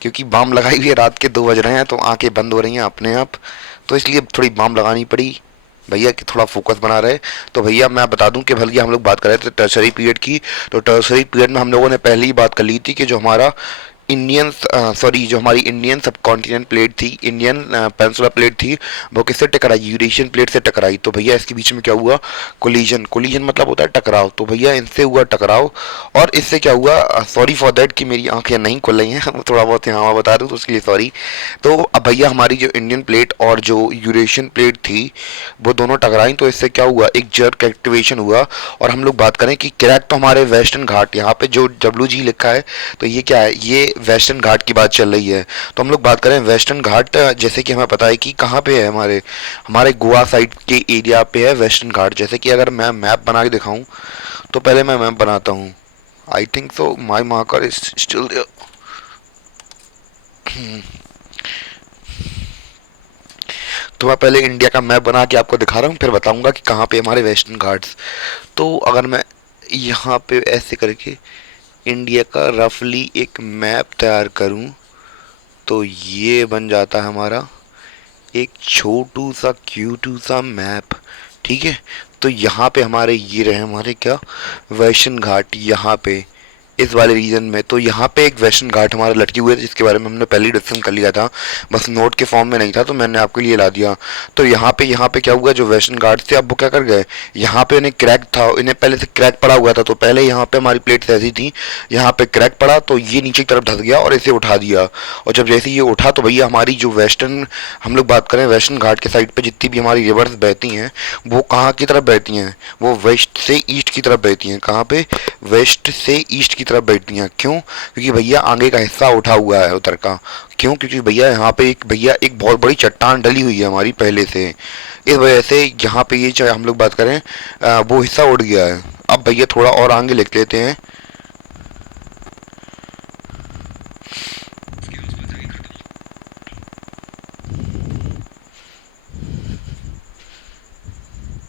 क्योंकि बाम लगाई हुई है, रात के 2 बज रहे हैं, तो आंखें बंद हो रही हैं अपने आप। तो इसलिए थोड़ी बाम लगानी पड़ी भैया कि थोड़ा फोकस बना रहे। तो भैया मैं बता दूं कि भले हम लोग बात कर रहे थे टर्सरी पीरियड की, तो टर्सरी पीरियड में हम लोगों ने पहले ही बात कर ली थी कि जो हमारा जो हमारी इंडियन सब कॉन्टिनेंट प्लेट थी, इंडियन पेनिनसुला प्लेट थी, वो किससे टकराई, यूरेशियन प्लेट से टकराई। तो भैया इसके बीच में क्या हुआ, कोलिजन। कोलिजन मतलब होता है टकराव। तो भैया इनसे हुआ टकराव, और इससे क्या हुआ, सॉरी फॉर दैट कि मेरी आंखें नहीं खुल रही हैं, थोड़ा बहुत यहाँ बता दूँ तो उसके लिए सॉरी। तो अब भैया हमारी जो इंडियन प्लेट और जो यूरेशियन प्लेट थी वो दोनों टकराई, तो इससे क्या हुआ, एक जर्क एक्टिवेशन हुआ। और हम लोग बात करें कि क्रैक तो हमारे वेस्टर्न घाट, यहाँ पे जो WG लिखा है तो ये क्या है, ये वेस्टर्न घाट की बात चल रही है। तो हम लोग बात करें वेस्टर्न घाट, जैसे कि हमें पता है कि कहाँ पे है, हमारे हमारे गोवा साइड के एरिया पे है वेस्टर्न घाट। जैसे कि अगर मैं मैप बना के दिखाऊं, तो पहले मैं मैप बनाता हूँ। I think so my marker is still there. तो मैं पहले इंडिया का मैप बना के आपको दिखा रहा हूँ, फिर बताऊंगा कि कहाँ पे हमारे वेस्टर्न घाट्स। तो अगर मैं यहाँ पे ऐसे करके इंडिया का रफली एक मैप तैयार करूं, तो ये बन जाता है हमारा एक छोटू सा क्यूटू सा मैप। ठीक है, तो यहाँ पे हमारे ये रहे हमारे क्या, वेस्टर्न घाट यहाँ पे इस वाले रीजन में। तो यहाँ पे एक वेस्टर्न घाट हमारे लटके हुए थे, जिसके बारे में हमने पहले ही डिस्कशन कर लिया था, बस नोट के फॉर्म में नहीं था, तो मैंने आपके लिए ला दिया। तो यहाँ पे क्या हुआ, जो वेस्टर्न घाट थे अब वो क्या कर गए, यहाँ पे इन्हें क्रैक था, इन्हें पहले से क्रैक पड़ा हुआ था। तो पहले यहाँ पे हमारी प्लेट्स ऐसी थी, यहाँ पे क्रैक पड़ा तो ये नीचे की तरफ धस गया और इसे उठा दिया। और जब जैसे ये उठा तो भैया हमारी जो वेस्टर्न, हम लोग बात करें वेस्टर्न घाट के साइड पे जितनी भी हमारी रिवर्स बहती हैं वो कहाँ की तरफ बहती हैं, वो वेस्ट से ईस्ट की तरफ बहती हैं। कहाँ पे, वेस्ट से ईस्ट की तरफ बैठती हैं। क्यों, क्योंकि भैया आगे का हिस्सा उठा हुआ है उधर का। क्यों, क्योंकि भैया यहाँ पे एक बहुत बड़ी चट्टान डली हुई है हमारी पहले से, इस वजह से यहाँ पे ये चाहे हम लोग बात करें वो हिस्सा उठ गया है। अब भैया थोड़ा और आगे लिख लेते हैं।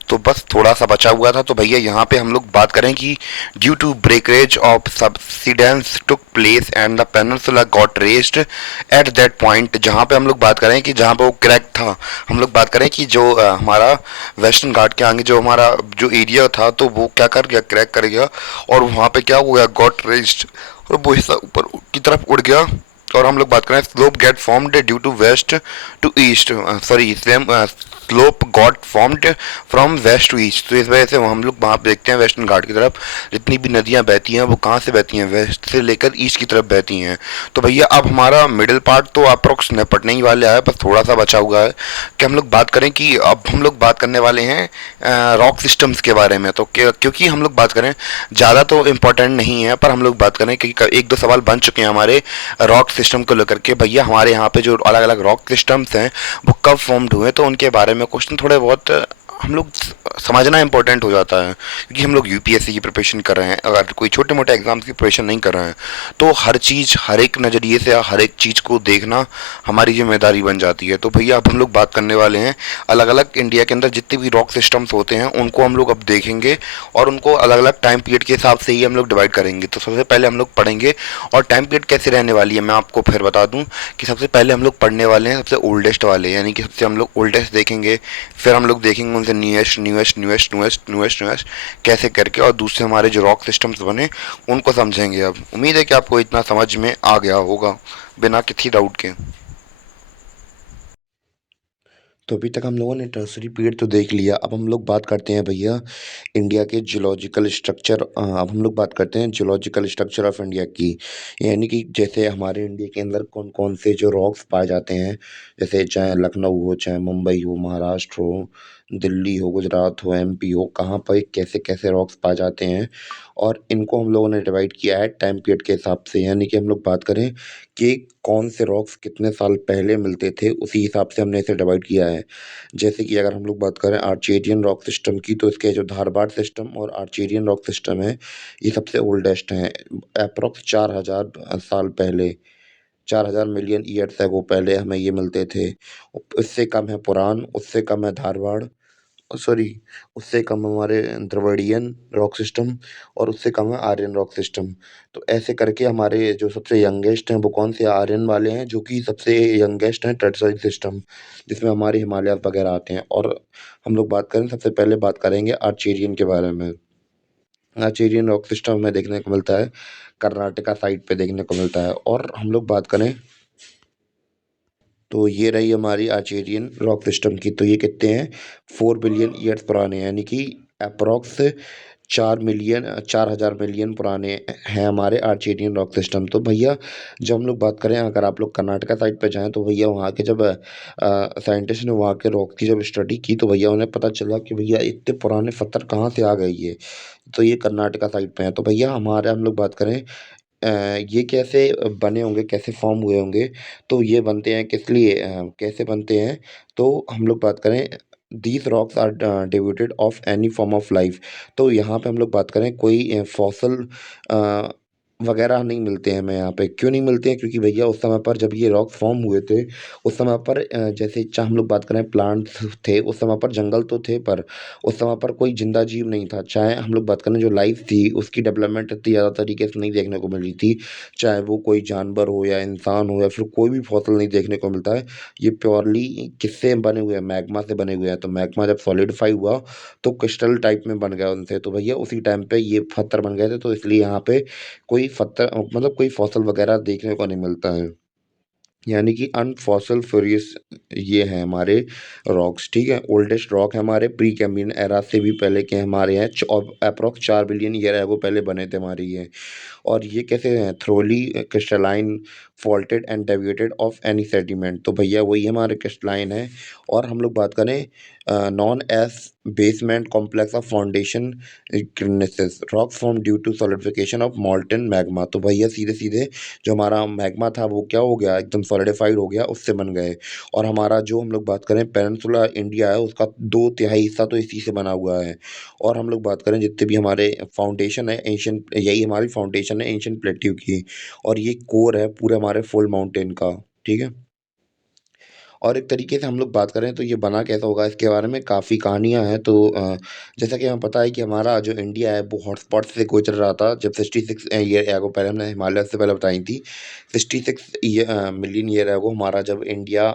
तो बस थोड़ा सा बचा हुआ था। तो भैया यहाँ पे हम लोग बात करें कि due to breakage of subsidence took place and the peninsula got raised at that point. जहाँ पे हम लोग बात करें कि जहाँ पे वो क्रैक था, हम लोग बात करें कि जो हमारा वेस्टर्न घाट के आगे जो हमारा जो एरिया था, तो वो क्या कर गया, क्रैक कर गया, और वहाँ पे क्या हो गया, गॉट रेस्ड, और वो हिस्सा ऊपर की तरफ उड़ गया। और हम लोग बात करें slope get formed due to west to east, sorry slope got formed from west to east. तो इस वजह से हम लोग वहाँ पे देखते हैं वेस्टर्न घाट की तरफ जितनी भी नदियाँ बहती हैं वो कहाँ से बहती हैं, वेस्ट से लेकर ईस्ट की तरफ बहती हैं। तो भैया अब हमारा मिडिल पार्ट तो अप्रोक्स निपटने ही वाले है, बस थोड़ा सा बचा हुआ है कि हम लोग बात करें कि अब हम लोग बात करने वाले हैं रॉक सिस्टम्स के बारे में। तो क्योंकि हम लोग बात करें ज़्यादा तो इम्पोर्टेंट नहीं है, पर हम लोग बात करें क्योंकि एक दो सवाल बन चुके हैं हमारे रॉक सिस्टम को लेकर के। भैया हमारे यहाँ पे जो अलग अलग रॉक सिस्टम्स हैं वो कब फॉर्म्ड हुए, तो उनके बारे में क्वेश्चन थोड़े बहुत हम लोग समझना इंपॉर्टेंट हो जाता है, क्योंकि हम लोग यूपीएससी की प्रिपरेशन कर रहे हैं। अगर कोई छोटे मोटे एग्जाम्स की प्रिपरेशन नहीं कर रहे हैं तो हर चीज़ हर एक नज़रिए से हर एक चीज़ को देखना हमारी जिम्मेदारी बन जाती है। तो भैया अब हम लोग बात करने वाले हैं अलग अलग इंडिया के अंदर जितने भी रॉक सिस्टम्स होते हैं उनको हम लोग अब देखेंगे, और उनको अलग अलग टाइम पीरियड के हिसाब से ही हम लोग डिवाइड करेंगे। तो सबसे पहले हम लोग पढ़ेंगे, और टाइम पीरियड कैसे रहने वाली है मैं आपको फिर बता दूं कि सबसे पहले हम लोग पढ़ने वाले हैं सबसे ओल्डेस्ट वाले, यानी कि सबसे हम लोग ओल्डेस्ट देखेंगे, फिर हम लोग देखेंगे उनसे newest newest newest newest newest newest कैसे करके, और दूसरे हमारे जो रॉक सिस्टम्स बने उनको समझेंगे। अब उम्मीद है कि आपको इतना समझ में आ गया होगा बिना किसी डाउट के। तो अभी तक हम लोगों ने टर्सरी पीरियड तो देख लिया, अब हम लोग बात करते हैं भैया इंडिया के जियोलॉजिकल स्ट्रक्चर। अब हम लोग बात करते हैं जियोलॉजिकल स्ट्रक्चर ऑफ इंडिया की, यानी कि जैसे हमारे इंडिया के अंदर कौन कौन से जो रॉक्स पाए जाते हैं, जैसे चाहे लखनऊ हो, चाहे मुंबई हो, महाराष्ट्र हो, दिल्ली हो, गुजरात हो, एमपी हो, कहाँ पर कैसे कैसे रॉक्स पाए जाते हैं, और इनको हम लोगों ने डिवाइड किया है टाइम पीरियड के हिसाब से। यानी कि हम लोग बात करें कि कौन से रॉक्स कितने साल पहले मिलते थे, उसी हिसाब से हमने इसे डिवाइड किया है। जैसे कि अगर हम लोग बात करें आर्चेरियन रॉक सिस्टम की, तो इसके जो धारबाड़ सिस्टम और आर्चेरियन रॉक सिस्टम है ये सबसे ओल्डेस्ट हैं। अप्रोक्स 4000 साल पहले, 4000 मिलियन ईयर्स एगो पहले हमें ये मिलते थे। उससे कम है पुरान, उससे कम है धारवाड़, सॉरी, उससे कम हमारे द्रविडियन रॉक सिस्टम, और उससे कम है आर्यन रॉक सिस्टम। तो ऐसे करके हमारे जो सबसे यंगेस्ट हैं वो कौन से आर्यन वाले हैं, जो कि सबसे यंगेस्ट हैं टर्सरी सिस्टम, जिसमें हमारे हिमालय वगैरह आते हैं। और हम लोग बात करें सबसे पहले बात करेंगे आर्चेरियन के बारे में। आर्चेरियन रॉक सिस्टम हमें देखने को मिलता है कर्नाटका साइड पे देखने को मिलता है। और हम लोग बात करें तो ये रही हमारी आर्चेरियन रॉक सिस्टम की, तो ये कितने हैं, 4 बिलियन ईयर्स पुराने, यानी कि अप्रॉक्स 4 हजार मिलियन पुराने हैं हमारे आर्चेरियन रॉक सिस्टम। तो भैया जब हम लोग बात करें, अगर आप लोग कर्नाटका साइड पे जाएं तो भैया वहाँ के जब साइंटिस्ट ने वहाँ के रॉक की जब स्टडी की तो भैया उन्हें पता चला कि भैया इतने पुराने पत्थर कहाँ से आ गए ये। तो ये कर्नाटका साइड पे है। तो भैया हमारे हम लोग बात करें ये कैसे बने होंगे, कैसे फॉर्म हुए होंगे, तो ये बनते हैं किस लिए, कैसे बनते हैं, तो हम लोग बात करें these rocks are devoted of any form of life. तो यहाँ पे हम लोग बात करें कोई फॉसल वगैरह नहीं मिलते हैं हमें यहाँ पे। क्यों नहीं मिलते हैं, क्योंकि भैया उस समय पर जब ये रॉक फॉर्म हुए थे उस समय पर जैसे चाहे हम लोग बात करें प्लांट्स थे, उस समय पर जंगल तो थे, पर उस समय पर कोई जिंदा जीव नहीं था। चाहे हम लोग बात करें जो लाइफ थी उसकी डेवलपमेंट इतनी ज़्यादा तरीके से नहीं देखने को मिल रही थी, चाहे वो कोई जानवर हो या इंसान हो या फिर कोई भी फॉसल नहीं देखने को मिलता है। ये प्योरली किससे बने हुए हैं, मैग्मा से बने हुए हैं। तो मैग्मा जब सॉलिडिफाई हुआ तो क्रिस्टल टाइप में बन गया उनसे, तो भैया उसी टाइम पे ये पत्थर बन गए थे। तो इसलिए यहाँ पे कोई पत्थर मतलब कोई फॉसल वगैरह देखने को नहीं मिलता है, यानी कि अनफॉसल फ्यूरियस ये हैं हमारे रॉक्स। ठीक है, ओल्डेस्ट रॉक है हमारे प्री कैम्ब्रियन एरा से भी पहले के हमारे हैं, और अप्रॉक्स 4 बिलियन ईयर एगो पहले बने थे हमारे ये। और ये कैसे हैं, thoroughly crystalline faulted and deviated of any sediment. तो भैया वही हमारे क्रिस्टलाइन है। और हम लोग बात करें known as basement complex of foundation gneissic rock form due to solidification of molten magma. तो भैया सीधे सीधे जो हमारा मैग्मा था वो क्या हो गया, एकदम सॉलिडिफाइड हो गया, उससे बन गए। और हमारा जो हम लोग बात करें पेनिनसुला इंडिया है उसका 2/3 हिस्सा तो इसी से बना हुआ है। और हम लोग बात करें जितने भी हमारे फाउंडेशन है एंशियंट, यही हमारी फाउंडेशन है एंशियंट प्लेट्यू की, और ये कोर है पूरे हमारे फुल माउंटेन का। ठीक है, और एक तरीके से हम लोग बात करें तो ये बना कैसा होगा इसके बारे में काफ़ी कहानियाँ हैं। तो जैसा कि हमें पता है कि हमारा जो इंडिया है वो हॉटस्पॉट से गुजर रहा था जब 66 ईयर एगो, पहले हमने हिमालय से पहले बताई थी। 66 मिलियन ईयर एगो हमारा जब इंडिया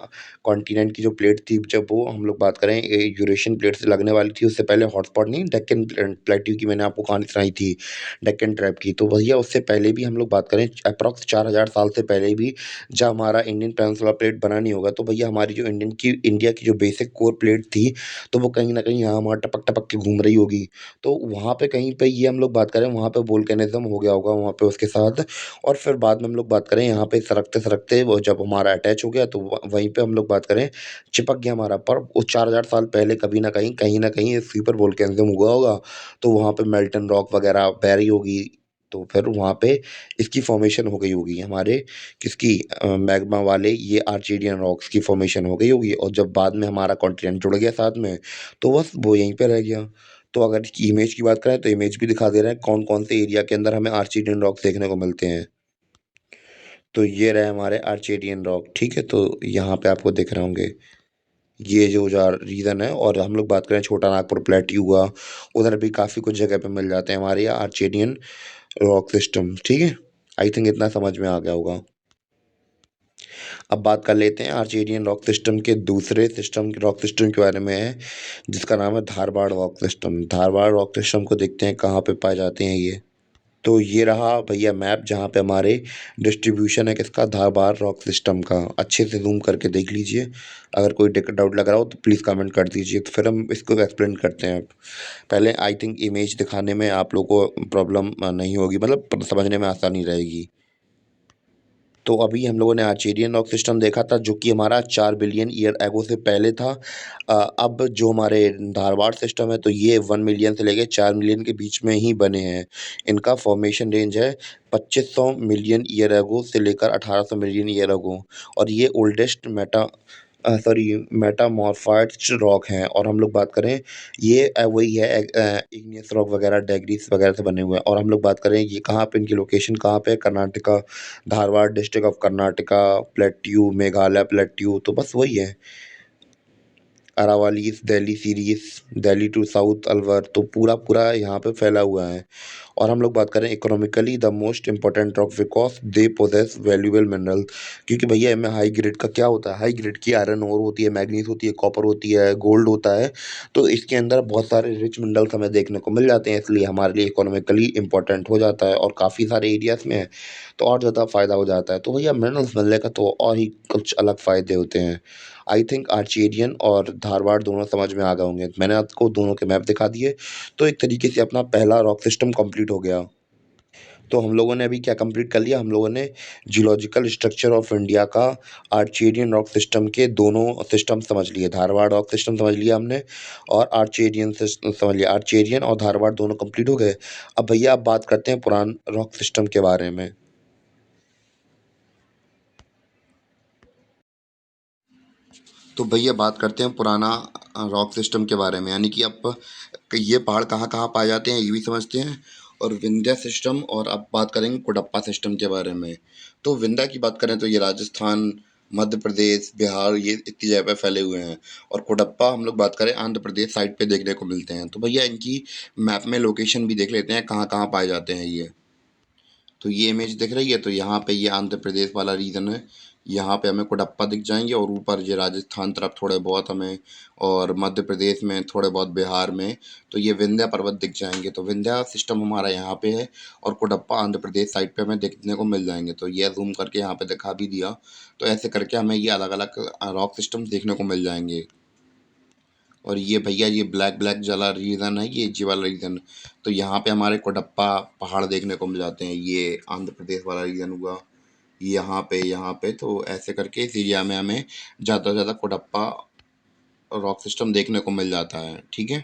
कॉन्टिनेंट की जो प्लेट थी, जब वो हम लोग बात करें यूरेशियन प्लेट से लगने वाली थी, उससे पहले हॉटस्पॉट नहीं, डेक्कन प्लेट्यू की मैंने आपको कहानी सुनाई थी, डेक्कन ट्रैप की। तो भैया उससे पहले भी हम लोग बात करें अप्रॉक्स 4000 साल से पहले भी जब हमारा इंडियन पेनिनसुला प्लेट बना नहीं होगा, तो भैया हमारी जो इंडिया की जो बेसिक कोर प्लेट थी, तो वो कहीं न कहीं यहाँ वहाँ टपक-टपक के घूम रही होगी। तो वहाँ पे कहीं पे ये हम लोग बात करें, वहाँ पे वोल्केनिज़्म हो गया होगा वहाँ पे उसके साथ। और फिर बाद में हम लोग बात करें यहाँ पे सरकते-सरकते वो जब हमारा अटैच हो गया, तो वहीं पे हम लोग बात करें चिपक गया हमारा। पर वो 4000 साल पहले कभी न कहीं, कहीं न कहीं सुपर वोल्केनिज़्म हुआ होगा, तो वहाँ पे मेल्टन रॉक वगैरह बह रही होगी, तो फिर वहाँ पे इसकी फ़ॉर्मेशन हो गई होगी हमारे किसकी मैग्मा वाले ये आर्चेडियन रॉक्स की फ़ॉर्मेशन हो गई होगी। और जब बाद में हमारा कॉन्टिनेंट जुड़ गया साथ में, तो बस वो यहीं पे रह गया। तो अगर इसकी इमेज की बात करें तो इमेज भी दिखा दे रहे हैं कौन-कौन से एरिया के अंदर हमें आर्चेडियन रॉक्स देखने को मिलते हैं। तो ये रहे हमारे आर्चेडियन रॉक, ठीक है? तो यहाँ पे आपको दिख रहे होंगे। ये जो जा रीज़न है। और हम लोग बात करें छोटा नागपुर प्लेट्यू हुआ, उधर भी काफ़ी कुछ जगह पे मिल जाते हैं हमारे यहाँ आर्चेडियन रॉक सिस्टम, ठीक है? आई थिंक इतना समझ में आ गया होगा। अब बात कर लेते हैं आर्चेडियन रॉक सिस्टम के दूसरे सिस्टम रॉक सिस्टम के बारे में है, जिसका नाम है Dharwad rock system. Dharwad rock system को देखते हैं कहाँ पे पाए जाते हैं ये। तो ये रहा भैया मैप जहाँ पे हमारे डिस्ट्रीब्यूशन है किसका, धारवाड़ रॉक सिस्टम का। अच्छे से ज़ूम करके देख लीजिए। अगर कोई डाउट लग रहा हो तो प्लीज़ कमेंट कर दीजिए, तो फिर हम इसको एक्सप्लेन करते हैं। पहले आई थिंक इमेज दिखाने में आप लोगों को प्रॉब्लम नहीं होगी, मतलब समझने में आसानी रहेगी। तो अभी हम लोगों ने आर्चेरियन रॉक सिस्टम देखा था जो कि हमारा 4 बिलियन ईयर एगो से पहले था। अब जो हमारे धारवाड़ सिस्टम है तो ये 1 मिलियन से लेके 4 मिलियन के बीच में ही बने हैं। इनका फॉर्मेशन रेंज है 2500 मिलियन ईयर एगो से लेकर 1800 मिलियन ईयर एगो। और ये ओल्डेस्ट मेटामॉर्फाइज्ड रॉक हैं। और हम लोग बात करें ये वही है इग्नियस रॉक वगैरह डेगरीज वगैरह से बने हुए हैं। और हम लोग बात करें ये कहाँ पे, इनकी लोकेशन कहाँ पे है, Karnataka, Dharwad district of Karnataka plateau, Meghalaya plateau, तो बस वही है। Aravallis, Delhi series, Delhi to south Alwar, तो पूरा यहाँ पे फैला हुआ है। और हम लोग बात करें economically the most important rock because they possess valuable mineral, क्योंकि भैया इनमें हाई ग्रेड का क्या होता है, हाई ग्रेड की आयरन ओर होती है, मैंगनीज़ होती है, कॉपर होती है, गोल्ड होता है। तो इसके अंदर बहुत सारे रिच मिनरल्स हमें देखने को मिल जाते हैं, इसलिए हमारे लिए इकोनॉमिकली इम्पोर्टेंट हो जाता है और काफ़ी सारे एरियाज़ में है, तो और ज़्यादा फ़ायदा हो जाता है। तो भैया मिनरल्स मिलने का तो और ही कुछ अलग फ़ायदे होते हैं। आई थिंक आर्चेरियन और धारवाड़ दोनों समझ में आ गए होंगे। मैंने आपको दोनों के मैप दिखा दिए, तो एक तरीके से अपना पहला रॉक सिस्टम कंप्लीट हो गया। तो हम लोगों ने अभी क्या कंप्लीट कर लिया, हम लोगों ने जियोलॉजिकल स्ट्रक्चर ऑफ इंडिया का आर्चेरियन रॉक सिस्टम के दोनों सिस्टम समझ लिए। धारवाड़ रॉक सिस्टम समझ लिया हमने और आर्चेरियन सिस्टम समझ लिया। आर्चेरियन और धारवाड़ दोनों कंप्लीट हो गए। अब भैया अब बात करते हैं पुरान रॉक सिस्टम के बारे में। तो भैया बात करते हैं पुराना रॉक सिस्टम के बारे में, यानी कि अब ये पहाड़ कहाँ कहाँ पाए जाते हैं ये भी समझते हैं, और विंध्या सिस्टम, और अब बात करेंगे कोडप्पा सिस्टम के बारे में। तो विंध्या की बात करें तो ये राजस्थान, मध्य प्रदेश, बिहार, ये इतनी जगह पे फैले हुए हैं। और कोडप्पा हम लोग बात करें आंध्र प्रदेश साइड पे देखने को मिलते हैं। तो भैया इनकी मैप में लोकेशन भी देख लेते हैं कहाँ कहाँ पाए जाते हैं ये। तो ये इमेज दिख रही है, तो यहाँ पे ये आंध्र प्रदेश वाला रीजन है। यहाँ पे हमें कोडप्पा दिख जाएंगे, और ऊपर ये राजस्थान तरफ थोड़े बहुत हमें, और मध्य प्रदेश में थोड़े बहुत, बिहार में तो ये विंध्या पर्वत दिख जाएंगे। तो विंध्या सिस्टम हमारा यहाँ पे है, और कोडप्पा आंध्र प्रदेश साइड पे हमें देखने को मिल जाएंगे। तो ये जूम करके यहाँ पे दिखा भी दिया। तो ऐसे करके हमें ये अलग अलग रॉक सिस्टम देखने को मिल जाएंगे। और ये भैया ये ब्लैक ब्लैक जला रीजन है, ये जी वाला रीजन। तो यहाँ पे हमारे कोडप्पा पहाड़ देखने को मिल जाते हैं। ये आंध्र प्रदेश वाला रीजन हुआ, यहाँ पे तो ऐसे करके इस एरिया में हमें ज़्यादा से ज़्यादा कोडप्पा रॉक सिस्टम देखने को मिल जाता है, ठीक है।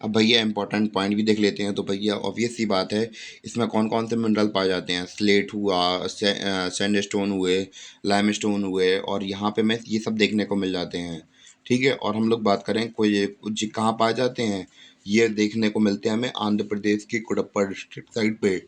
अब भैया इंपॉर्टेंट पॉइंट भी देख लेते हैं। तो भैया ऑब्वियस सी बात है, इसमें कौन कौन से मिनरल पाए जाते हैं, स्लेट हुआ, सैंडस्टोन हुए, लाइमस्टोन हुए, और यहाँ पे मैं ये सब देखने को मिल जाते हैं, ठीक है। और हम लोग बात करें कोई कहाँ पाए जाते हैं, ये देखने को मिलते हैं हमें आंध्र प्रदेश की कोडप्पा डिस्ट्रिक्ट साइड पे।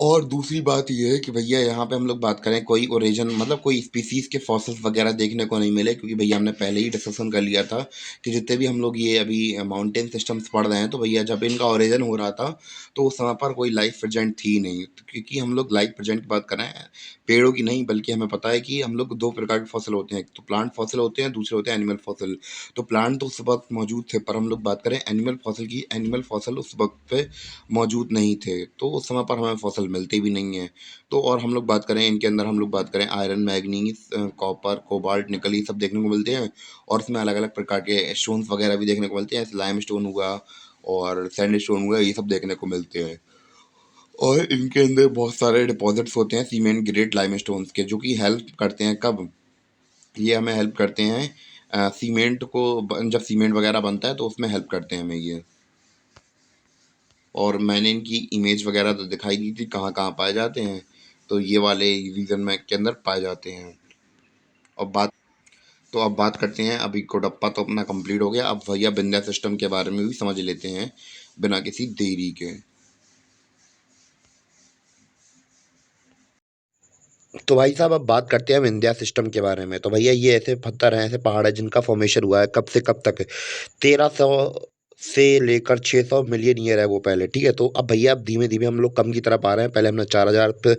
और दूसरी बात ये है कि भैया यहाँ पे हम लोग बात करें कोई ओरिजिन मतलब कोई स्पीसीज के फॉसिल्स वगैरह देखने को नहीं मिले, क्योंकि भैया हमने पहले ही डिस्कशन कर लिया था कि जितने भी हम लोग ये अभी माउंटेन सिस्टम्स पढ़ रहे हैं, तो भैया जब इनका ओरिजिन हो रहा था तो उस समय पर कोई लाइफ प्रेजेंट थी नहीं। तो क्योंकि हम लोग लाइफ प्रेजेंट की बात कर रहे हैं, पेड़ों की नहीं, बल्कि हमें पता है कि हम लोग दो प्रकार के फॉसिल होते हैं, एक तो प्लांट फॉसिल होते हैं, दूसरे होते हैं एनिमल फॉसिल। तो प्लांट तो उस वक्त मौजूद थे, पर हम लोग बात करें एनिमल फॉसिल की, एनिमल फॉसिल उस वक्त पे मौजूद नहीं थे, तो उस समय पर हमें फॉसिल मिलते भी नहीं हैं। तो और हम लोग बात करें इनके अंदर, हम लोग बात करें आयरन, मैग्नीज, कॉपर, कोबाल्ट, निकल, ये सब देखने को मिलते हैं। और इसमें अलग अलग प्रकार के स्टोन्स वगैरह भी देखने को मिलते हैं, जैसे लाइम स्टोन हुआ और सैंड स्टोन हुआ, ये सब देखने को मिलते हैं। और इनके अंदर बहुत सारे डिपॉजिट्स होते हैं सीमेंट ग्रेड लाइम स्टोन्स के, जो कि हेल्प करते हैं कब, ये हमें हेल्प करते हैं सीमेंट को जब सीमेंट वगैरह बनता है तो उसमें हेल्प करते हैं हमें ये। और मैंने इनकी इमेज वगैरह तो दिखाई दी थी कहाँ कहाँ पाए जाते हैं, तो ये वाले रीजन में के अंदर पाए जाते हैं। अब बात तो अब बात करते हैं, अभी कोडप्पा तो अपना कंप्लीट हो गया, अब भैया विंध्या सिस्टम के बारे में भी समझ लेते हैं बिना किसी देरी के। तो भाई साहब अब बात करते हैं विंध्या सिस्टम के बारे में। तो भैया ये ऐसे पत्थर हैं, ऐसे पहाड़ है जिनका फॉर्मेशन हुआ है कब से कब तक, 1300 से लेकर 600 मिलियन ईयर है वो पहले, ठीक है। तो अब भैया अब धीमे धीमे हम लोग कम की तरफ आ रहे हैं, पहले हमने 4000 पे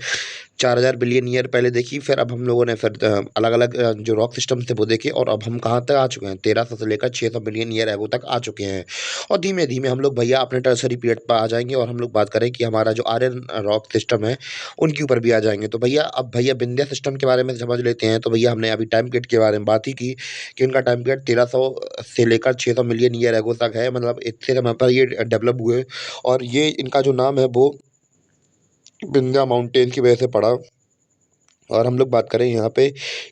4000 बिलियन ईयर पहले देखी, फिर अब हम लोगों ने फिर अलग अलग जो रॉक सिस्टम थे वो देखे, और अब हम कहाँ तक आ चुके हैं, 1300 से लेकर 600 मिलियन ईयर एगो तक आ चुके हैं। और धीमे धीमे हम लोग भैया अपने टर्सरी पीरियड पर आ जाएंगे, और हम लोग बात करें कि हमारा जो आर्यन रॉक सिस्टम है उनके ऊपर भी आ जाएंगे। तो भैया अब भैया विंध्या सिस्टम के बारे में समझ लेते हैं। तो भैया हमने अभी टाइम पीरियड के बारे में बात ही की कि उनका टाइम पीरियड 1300 से लेकर 600 मिलियन ईयर एगो तक है, मतलब इतने समय पर ये डेवलप हुए। और ये इनका जो नाम है वो विंध्या माउंटेन की वजह से पड़ा। और हम लोग बात करें यहाँ पे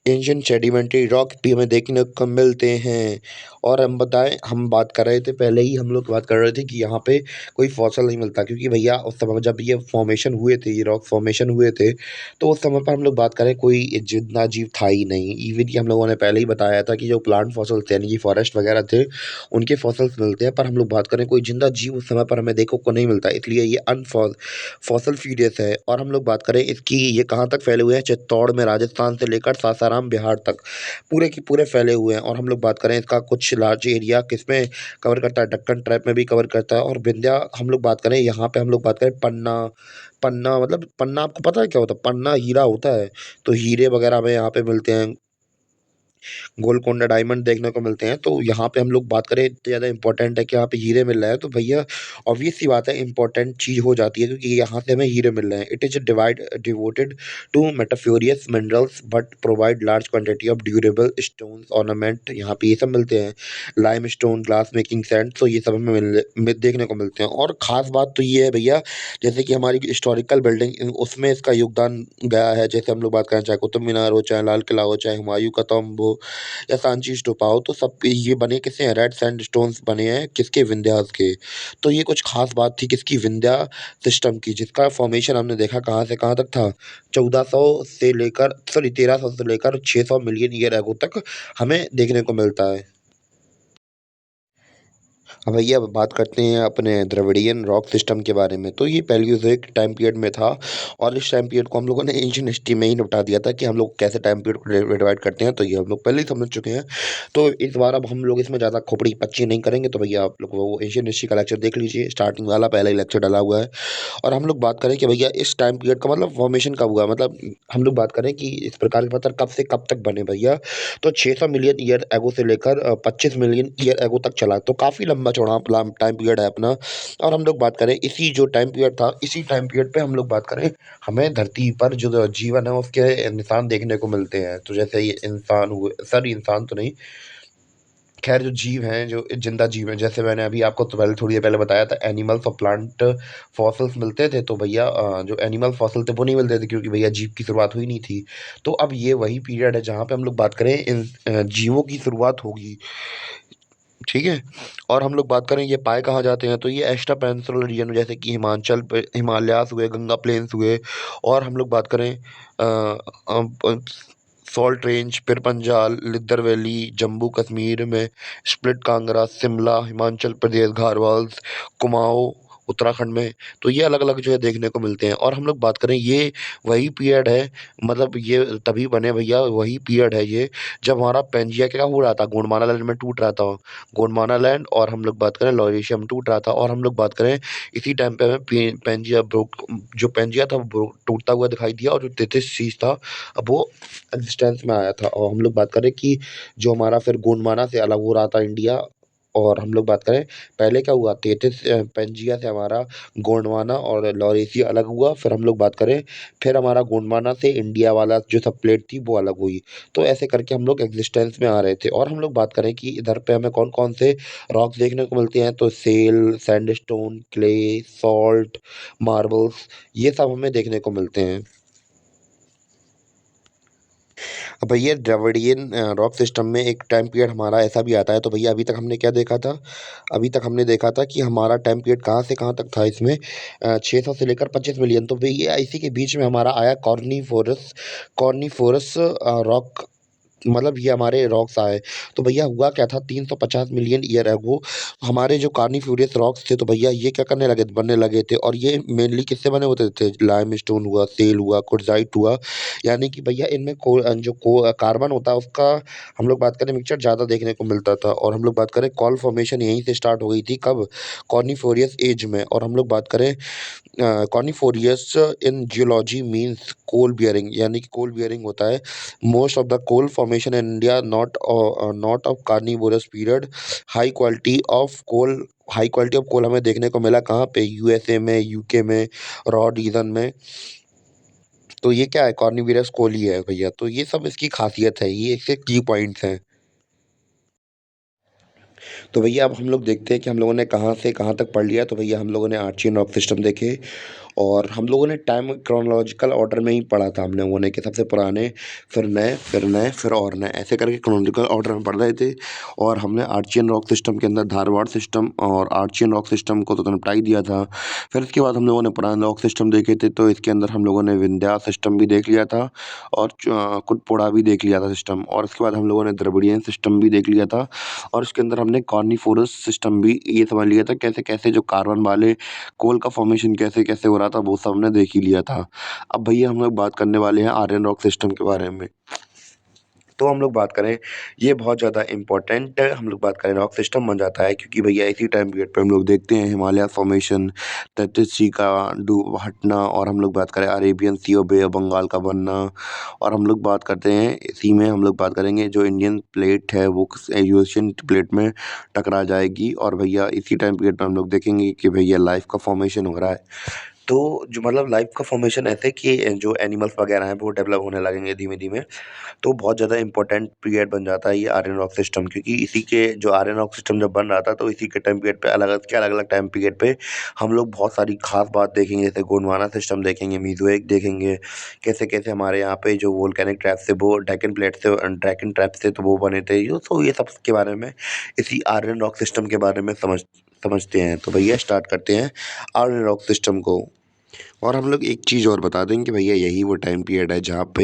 एंशिएंट सेडिमेंट्री रॉक भी हमें देखने को मिलते हैं। और हम बताएं, हम बात कर रहे थे पहले ही, हम लोग बात कर रहे थे कि यहाँ पे कोई फॉसल नहीं मिलता, क्योंकि भैया उस समय जब ये फॉर्मेशन हुए थे, ये रॉक फॉर्मेशन हुए थे, तो उस समय पर हम लोग बात करें कोई जिंदा जीव था ही नहीं। इवन कि हम लोगों ने पहले ही बताया था कि जो प्लांट फॉसल्स थे यानी कि फॉरेस्ट वगैरह थे उनके फॉसल्स मिलते हैं, पर हम लोग बात करें कोई जिंदा जीव उस समय पर हमें देखने को नहीं मिलता, इसलिए ये फॉसल फीडेस है। और हम लोग बात करें इसकी, ये कहाँ तक फैले हुए हैं, चित्तौड़ में राजस्थान से लेकर सासाराम बिहार तक पूरे के पूरे फैले हुए हैं। और हम लोग बात करें इसका कुछ लार्ज एरिया किसमें कवर करता है, दक्कन ट्रैप में भी कवर करता है। और विंध्या हम लोग बात करें, यहाँ पे हम लोग बात करें पन्ना, पन्ना मतलब पन्ना आपको पता है क्या होता है, पन्ना हीरा होता है, तो हीरे वगैरह हमें यहाँ पे मिलते हैं, गोलकोंडा डायमंड देखने को मिलते हैं। तो यहाँ पे हम लोग बात करें इतने ज़्यादा इंपॉर्टेंट है कि यहाँ पे हीरे मिल रहा है, तो भैया ऑब्वियस सी बात है इंपॉर्टेंट चीज़ हो जाती है, क्योंकि यहाँ से हमें हीरे मिल रहे हैं। It is devoted to metalliferous minerals but provide large quantity of durable stones ornament, यहाँ पे ये सब मिलते हैं, limestone, glass making sand, तो ये सब हमें देखने को मिलते हैं। और ख़ास बात तो ये है भैया, जैसे कि हमारी हिस्टोरिकल बिल्डिंग उसमें इसका योगदान गया है, जैसे हम लोग बात करें चाहे कुतुब मीनार हो, चाहे लाल किला हो, चाहे हुमायूं का टॉम्ब हो, या सांची स्तूपा हो, तो सब ये बने किससे हैं, रेड सैंडस्टोन्स बने हैं किसके, विंध्यास के। तो ये कुछ खास बात थी किसकी, विंध्या सिस्टम की, जिसका फॉर्मेशन हमने देखा कहाँ से कहाँ तक था, 1400 से लेकर सॉरी 1300 से लेकर 600 मिलियन ईयर एगो तक हमें देखने को मिलता है। अब भैया अब बात करते हैं अपने द्रविडियन रॉक सिस्टम के बारे में। तो ये पैलियोज़ोइक टाइम पीरियड में था, और इस टाइम पीरियड को हम लोगों ने एंशिएंट हिस्ट्री में ही निपटा दिया था कि हम लोग कैसे टाइम पीरियड को डिवाइड करते हैं, तो ये हम लोग पहले ही समझ चुके हैं। तो इस बार अब हम लोग इसमें ज़्यादा खोपड़ी पच्ची नहीं करेंगे, तो भैया आप लोग वो एंशिएंट हिस्ट्री का लेक्चर देख लीजिए, स्टार्टिंग वाला पहला ही लेक्चर डला हुआ है। और हम लोग बात करें कि भैया इस टाइम पीरियड का मतलब फॉर्मेशन कब हुआ, मतलब हम लोग बात करें कि इस प्रकार के पत्थर कब से कब तक बने भैया, तो 600 मिलियन ईयर एगो से लेकर 25 मिलियन ईयर एगो तक चला, तो काफ़ी लंबा चौड़ा टाइम पीरियड है अपना। और हम लोग बात करें इसी जो टाइम पीरियड था, इसी टाइम पीरियड पे हम लोग बात करें, हमें धरती पर जो जीवन है उसके निशान देखने को मिलते हैं। तो जैसे ये इंसान हुए, सर इंसान तो नहीं, खैर जो जीव हैं, जो जिंदा जीव हैं, जैसे मैंने अभी आपको तो पहले थोड़ी देर पहले बताया था एनिमल्स और प्लांट फॉसिल्स मिलते थे, तो भैया जो एनिमल फॉसिल थे वो नहीं मिलते थे, क्योंकि भैया जीव की शुरुआत हुई नहीं थी। तो अब ये वही पीरियड है जहाँ पे हम लोग बात करें इन जीवों की शुरुआत होगी, ठीक है। और हम लोग बात करें ये पाए कहाँ जाते हैं, तो ये एक्स्ट्रा पेनिनसुलर रीजन, जैसे कि हिमालयास हुए, गंगा प्लेन्स हुए। और हम लोग बात करें सॉल्ट रेंज, फिर पंजाल, लिद्दर वैली, जम्मू कश्मीर में स्प्लिट कांगड़ा, शिमला, हिमाचल प्रदेश, घारवाल्स, कुमाऊं, उत्तराखंड में। तो ये अलग-अलग जो है देखने को मिलते हैं और हम लोग बात करें ये वही पीरियड है मतलब ये तभी बने भैया वही पीरियड है ये जब हमारा पेंजिया क्या हो रहा था गोंडवाना लैंड में टूट रहा था। गोंडवाना लैंड और हम लोग बात करें लॉरेशिया में टूट रहा था और हम लोग बात करें इसी टाइम पे हमें पेंजिया जो पेंजिया था वो टूटता हुआ दिखाई दिया और जो तेतीस शीश था अब वो एग्जिस्टेंस में आया था। और हम लोग बात करें कि जो हमारा फिर गोंडवाना से अलग हो रहा था इंडिया और हम लोग बात करें पहले क्या हुआ तेतीस पेंजिया से हमारा गोंडवाना और लॉरेशिया अलग हुआ। फिर हम लोग बात करें फिर हमारा गोंडवाना से इंडिया वाला जो सब प्लेट थी वो अलग हुई। तो ऐसे करके हम लोग एग्जिस्टेंस में आ रहे थे और हम लोग बात करें कि इधर पे हमें कौन कौन से रॉक्स देखने को मिलते हैं तो shale sandstone clay salt marbles ये सब हमें देखने को मिलते हैं। अब भैया द्रविडियन रॉक सिस्टम में एक टाइम पीरियड हमारा ऐसा भी आता है तो भैया अभी तक हमने क्या देखा था अभी तक हमने देखा था कि हमारा टाइम पीरियड कहाँ से कहाँ तक था इसमें 600 से लेकर 25 मिलियन। तो भैया इसी के बीच में हमारा आया कॉर्निफोरस कॉर्निफोरस रॉक मतलब ये हमारे रॉक्स आए। तो भैया हुआ क्या था 350 मिलियन ईयर अगो हमारे जो कार्निफ्यूरियस रॉक्स थे तो भैया ये क्या करने लगे बनने लगे थे और ये मेनली किससे बने होते थे लाइमस्टोन हुआ सेल हुआ क्वार्ट्जाइट हुआ। यानी कि भैया इनमें कार्बन होता है उसका हम लोग बात करें मिक्सचर ज़्यादा देखने को मिलता था। और हम लोग बात करें कॉल फॉर्मेशन यहीं से स्टार्ट हो गई थी कब कॉर्निफोरियस एज में। और हम लोग बात करें Carboniferous in geology means coal bearing यानी कि कोल बियरिंग होता है। Most of the coal formation in India not of Carboniferous period. High quality of coal हमें देखने को मिला कहाँ पे यूएसए में यूके में रॉड रीजन में। तो ये क्या है कॉर्निवोरस कोल ही है भैया। तो ये सब इसकी खासियत है ये इसके की पॉइंट्स हैं। तो भैया अब हम लोग देखते हैं कि हम लोगों ने कहाँ से कहाँ तक पढ़ लिया। तो भैया हम लोगों ने आर्चियन रॉक सिस्टम देखे और हम लोगों ने टाइम क्रोनोलॉजिकल ऑर्डर में ही पढ़ा था हम लोगों ने कि सबसे पुराने फिर नए फिर नए फिर और नए ऐसे करके क्रोनोलॉजिकल ऑर्डर में पढ़ रहे थे। और हमने आर्चियन रॉक सिस्टम के अंदर धारवाड़ सिस्टम और आर्चियन रॉक सिस्टम को तो निपटा ही दिया था। फिर इसके बाद हम लोगों ने पुराने रॉक सिस्टम देखे थे तो इसके अंदर हम लोगों ने विंध्या सिस्टम भी देख लिया था और कुटपुड़ा भी देख लिया था सिस्टम। और इसके बाद हम लोगों ने द्रविडियन सिस्टम भी देख लिया था और इसके अंदर हमने कॉर्निफोरस सिस्टम भी ये समझ लिया था कैसे कैसे जो कार्बन वाले कोल का फॉर्मेशन कैसे कैसे हो रहा था वो सब हमने देख ही लिया था। अब भैया हम लोग बात करने वाले हैं आर्यन रॉक सिस्टम के बारे में। तो हम लोग बात करें ये बहुत ज़्यादा इम्पोर्टेंट हम लोग बात करें रॉक सिस्टम बन जाता है क्योंकि भैया इसी टाइम पीरियड पे हम लोग देखते हैं हिमालय फॉर्मेशन तैतीस सी का डू हटना और हम लोग बात करें अरेबियन सी और बे ऑफ बंगाल का बनना। और हम लोग बात करते हैं इसी में हम लोग बात करेंगे जो इंडियन प्लेट है वो यूरेशियन प्लेट में टकरा जाएगी। और भैया इसी टाइम पीरियड पे हम लोग देखेंगे कि भैया लाइफ का फॉर्मेशन हो रहा है। तो जो मतलब लाइफ का फॉर्मेशन ऐसे कि जो एनिमल्स वगैरह हैं वो डेवलप होने लगेंगे धीमे धीमे। तो बहुत ज़्यादा इम्पोर्टेंट पीरियड बन जाता है ये आर्यन रॉक सिस्टम क्योंकि इसी के जो आर्यन रॉक सिस्टम जब बन रहा था तो इसी के टाइम पीरियड पे अलग अलग टाइम पीरियड पे हम लोग बहुत सारी खास बात देखेंगे जैसे गोंडवाना सिस्टम देखेंगे मीज़ोइक देखेंगे कैसे कैसे हमारे यहाँ पे जो वोल्केनिक ट्रैप से वो डेक्कन ट्रैप से तो वो बने थे यो तो ये सब के बारे में इसी आर्यन रॉक सिस्टम के बारे में समझते हैं। तो भैया स्टार्ट करते हैं आर्यन रॉक सिस्टम को। और हम लोग एक चीज़ और बता दें कि भैया यही वो टाइम पीरियड है जहाँ पे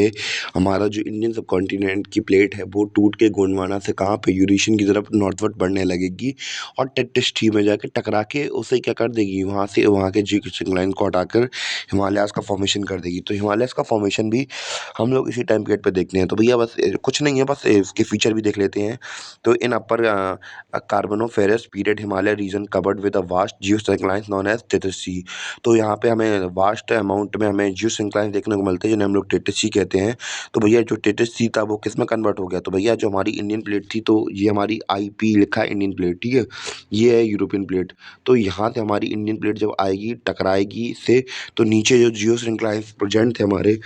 हमारा जो इंडियन सब कॉन्टिनेंट की प्लेट है वो टूट के गोंडवाना से कहाँ पे यूरेशियन की तरफ नॉर्थवर्ड बढ़ने लगेगी और टेटिस में जाके टकरा के उसे क्या कर देगी वहाँ से वहाँ के जी लाइन को हटाकर हिमालयाज़ का फॉर्मेशन कर देगी। तो हिमालयाज़ का फॉर्मेशन भी हम लोग इसी टाइम पीरियड पे देखते हैं। तो भैया बस कुछ नहीं है बस इसके फीचर भी देख लेते हैं। तो in upper Carboniferous period Himalaya region covered with a vast geosynclines known as Tethys. तो यहाँ पे हमें वास्ट अमाउंट में हमें जियोसिंक्लाइंस देखने को मिलते हैं जिन्हें हम लोग टेटिस सी कहते हैं। तो भैया जो टेटिस सी था वो किस में कन्वर्ट हो गया तो भैया जो हमारी इंडियन प्लेट थी तो ये हमारी आईपी लिखा है इंडियन प्लेट ठीक है ये है यूरोपियन प्लेट। तो यहाँ से हमारी इंडियन प्लेट जब आएगी टकराएगी इससे तो नीचे जो जियोसिंक्लाइंस प्रेजेंट थे हमारे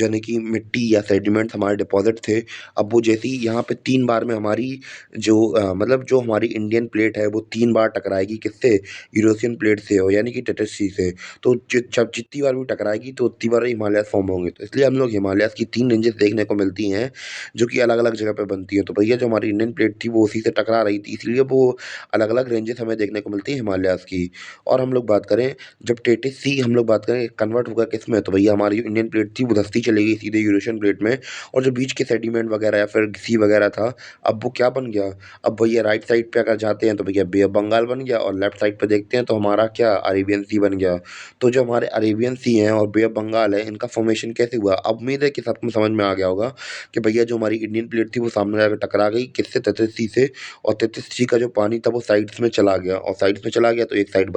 यानी कि मिट्टी या सेडिमेंट्स हमारे डिपॉजिट थे अब वो जैसे ही यहाँ पे 3 बार में हमारी जो मतलब जो हमारी इंडियन प्लेट है वो 3 बार टकराएगी किससे यूरोपियन प्लेट से हो यानी कि टेटिस सी से। तो जब जितनी बार भी टकराएगी तो उतनी बार हिमालयाज़ फॉर्म होंगे। तो इसलिए हम लोग हिमालयाज़ की 3 रेंजेस देखने को मिलती हैं, जो कि अलग-अलग जगह पे बनती हैं। तो भैया जो हमारी इंडियन प्लेट थी वो उसी से टकरा रही थी, इसलिए वो अलग-अलग रेंजेस हमें देखने को मिलती हैं हिमालयाज़ की। और हम लोग बात करें जब टेथिस सी हम लोग बात करें कन्वर्ट होगा किसमें, तो भैया हमारी जो इंडियन प्लेट थी वो धँसती चली गई सीधे यूरेशियन प्लेट में, और जो बीच के सेडिमेंट वगैरह या फिर सी वगैरह था, अब वो क्या बन गया, अब भैया राइट साइड पे अगर जाते हैं तो भैया बे ऑफ बंगाल बन गया, और लेफ्ट साइड पे देखते हैं तो हमारा क्या अरेबियन सी बन गया। तो जो हमारे अरेबियन सी हैं और बे ऑफ बंगाल है, इनका फॉर्मेशन कैसे हुआ? अब उम्मीद है कि सबको समझ में आ गया होगा कि भैया जो हमारी इंडियन प्लेट थी वो सामने जाकर टकरा गई किससे, तैतीस सी से, और तैतीस सी का जो पानी था वो साइड्स में चला गया, और साइड्स में चला गया तो एक साइड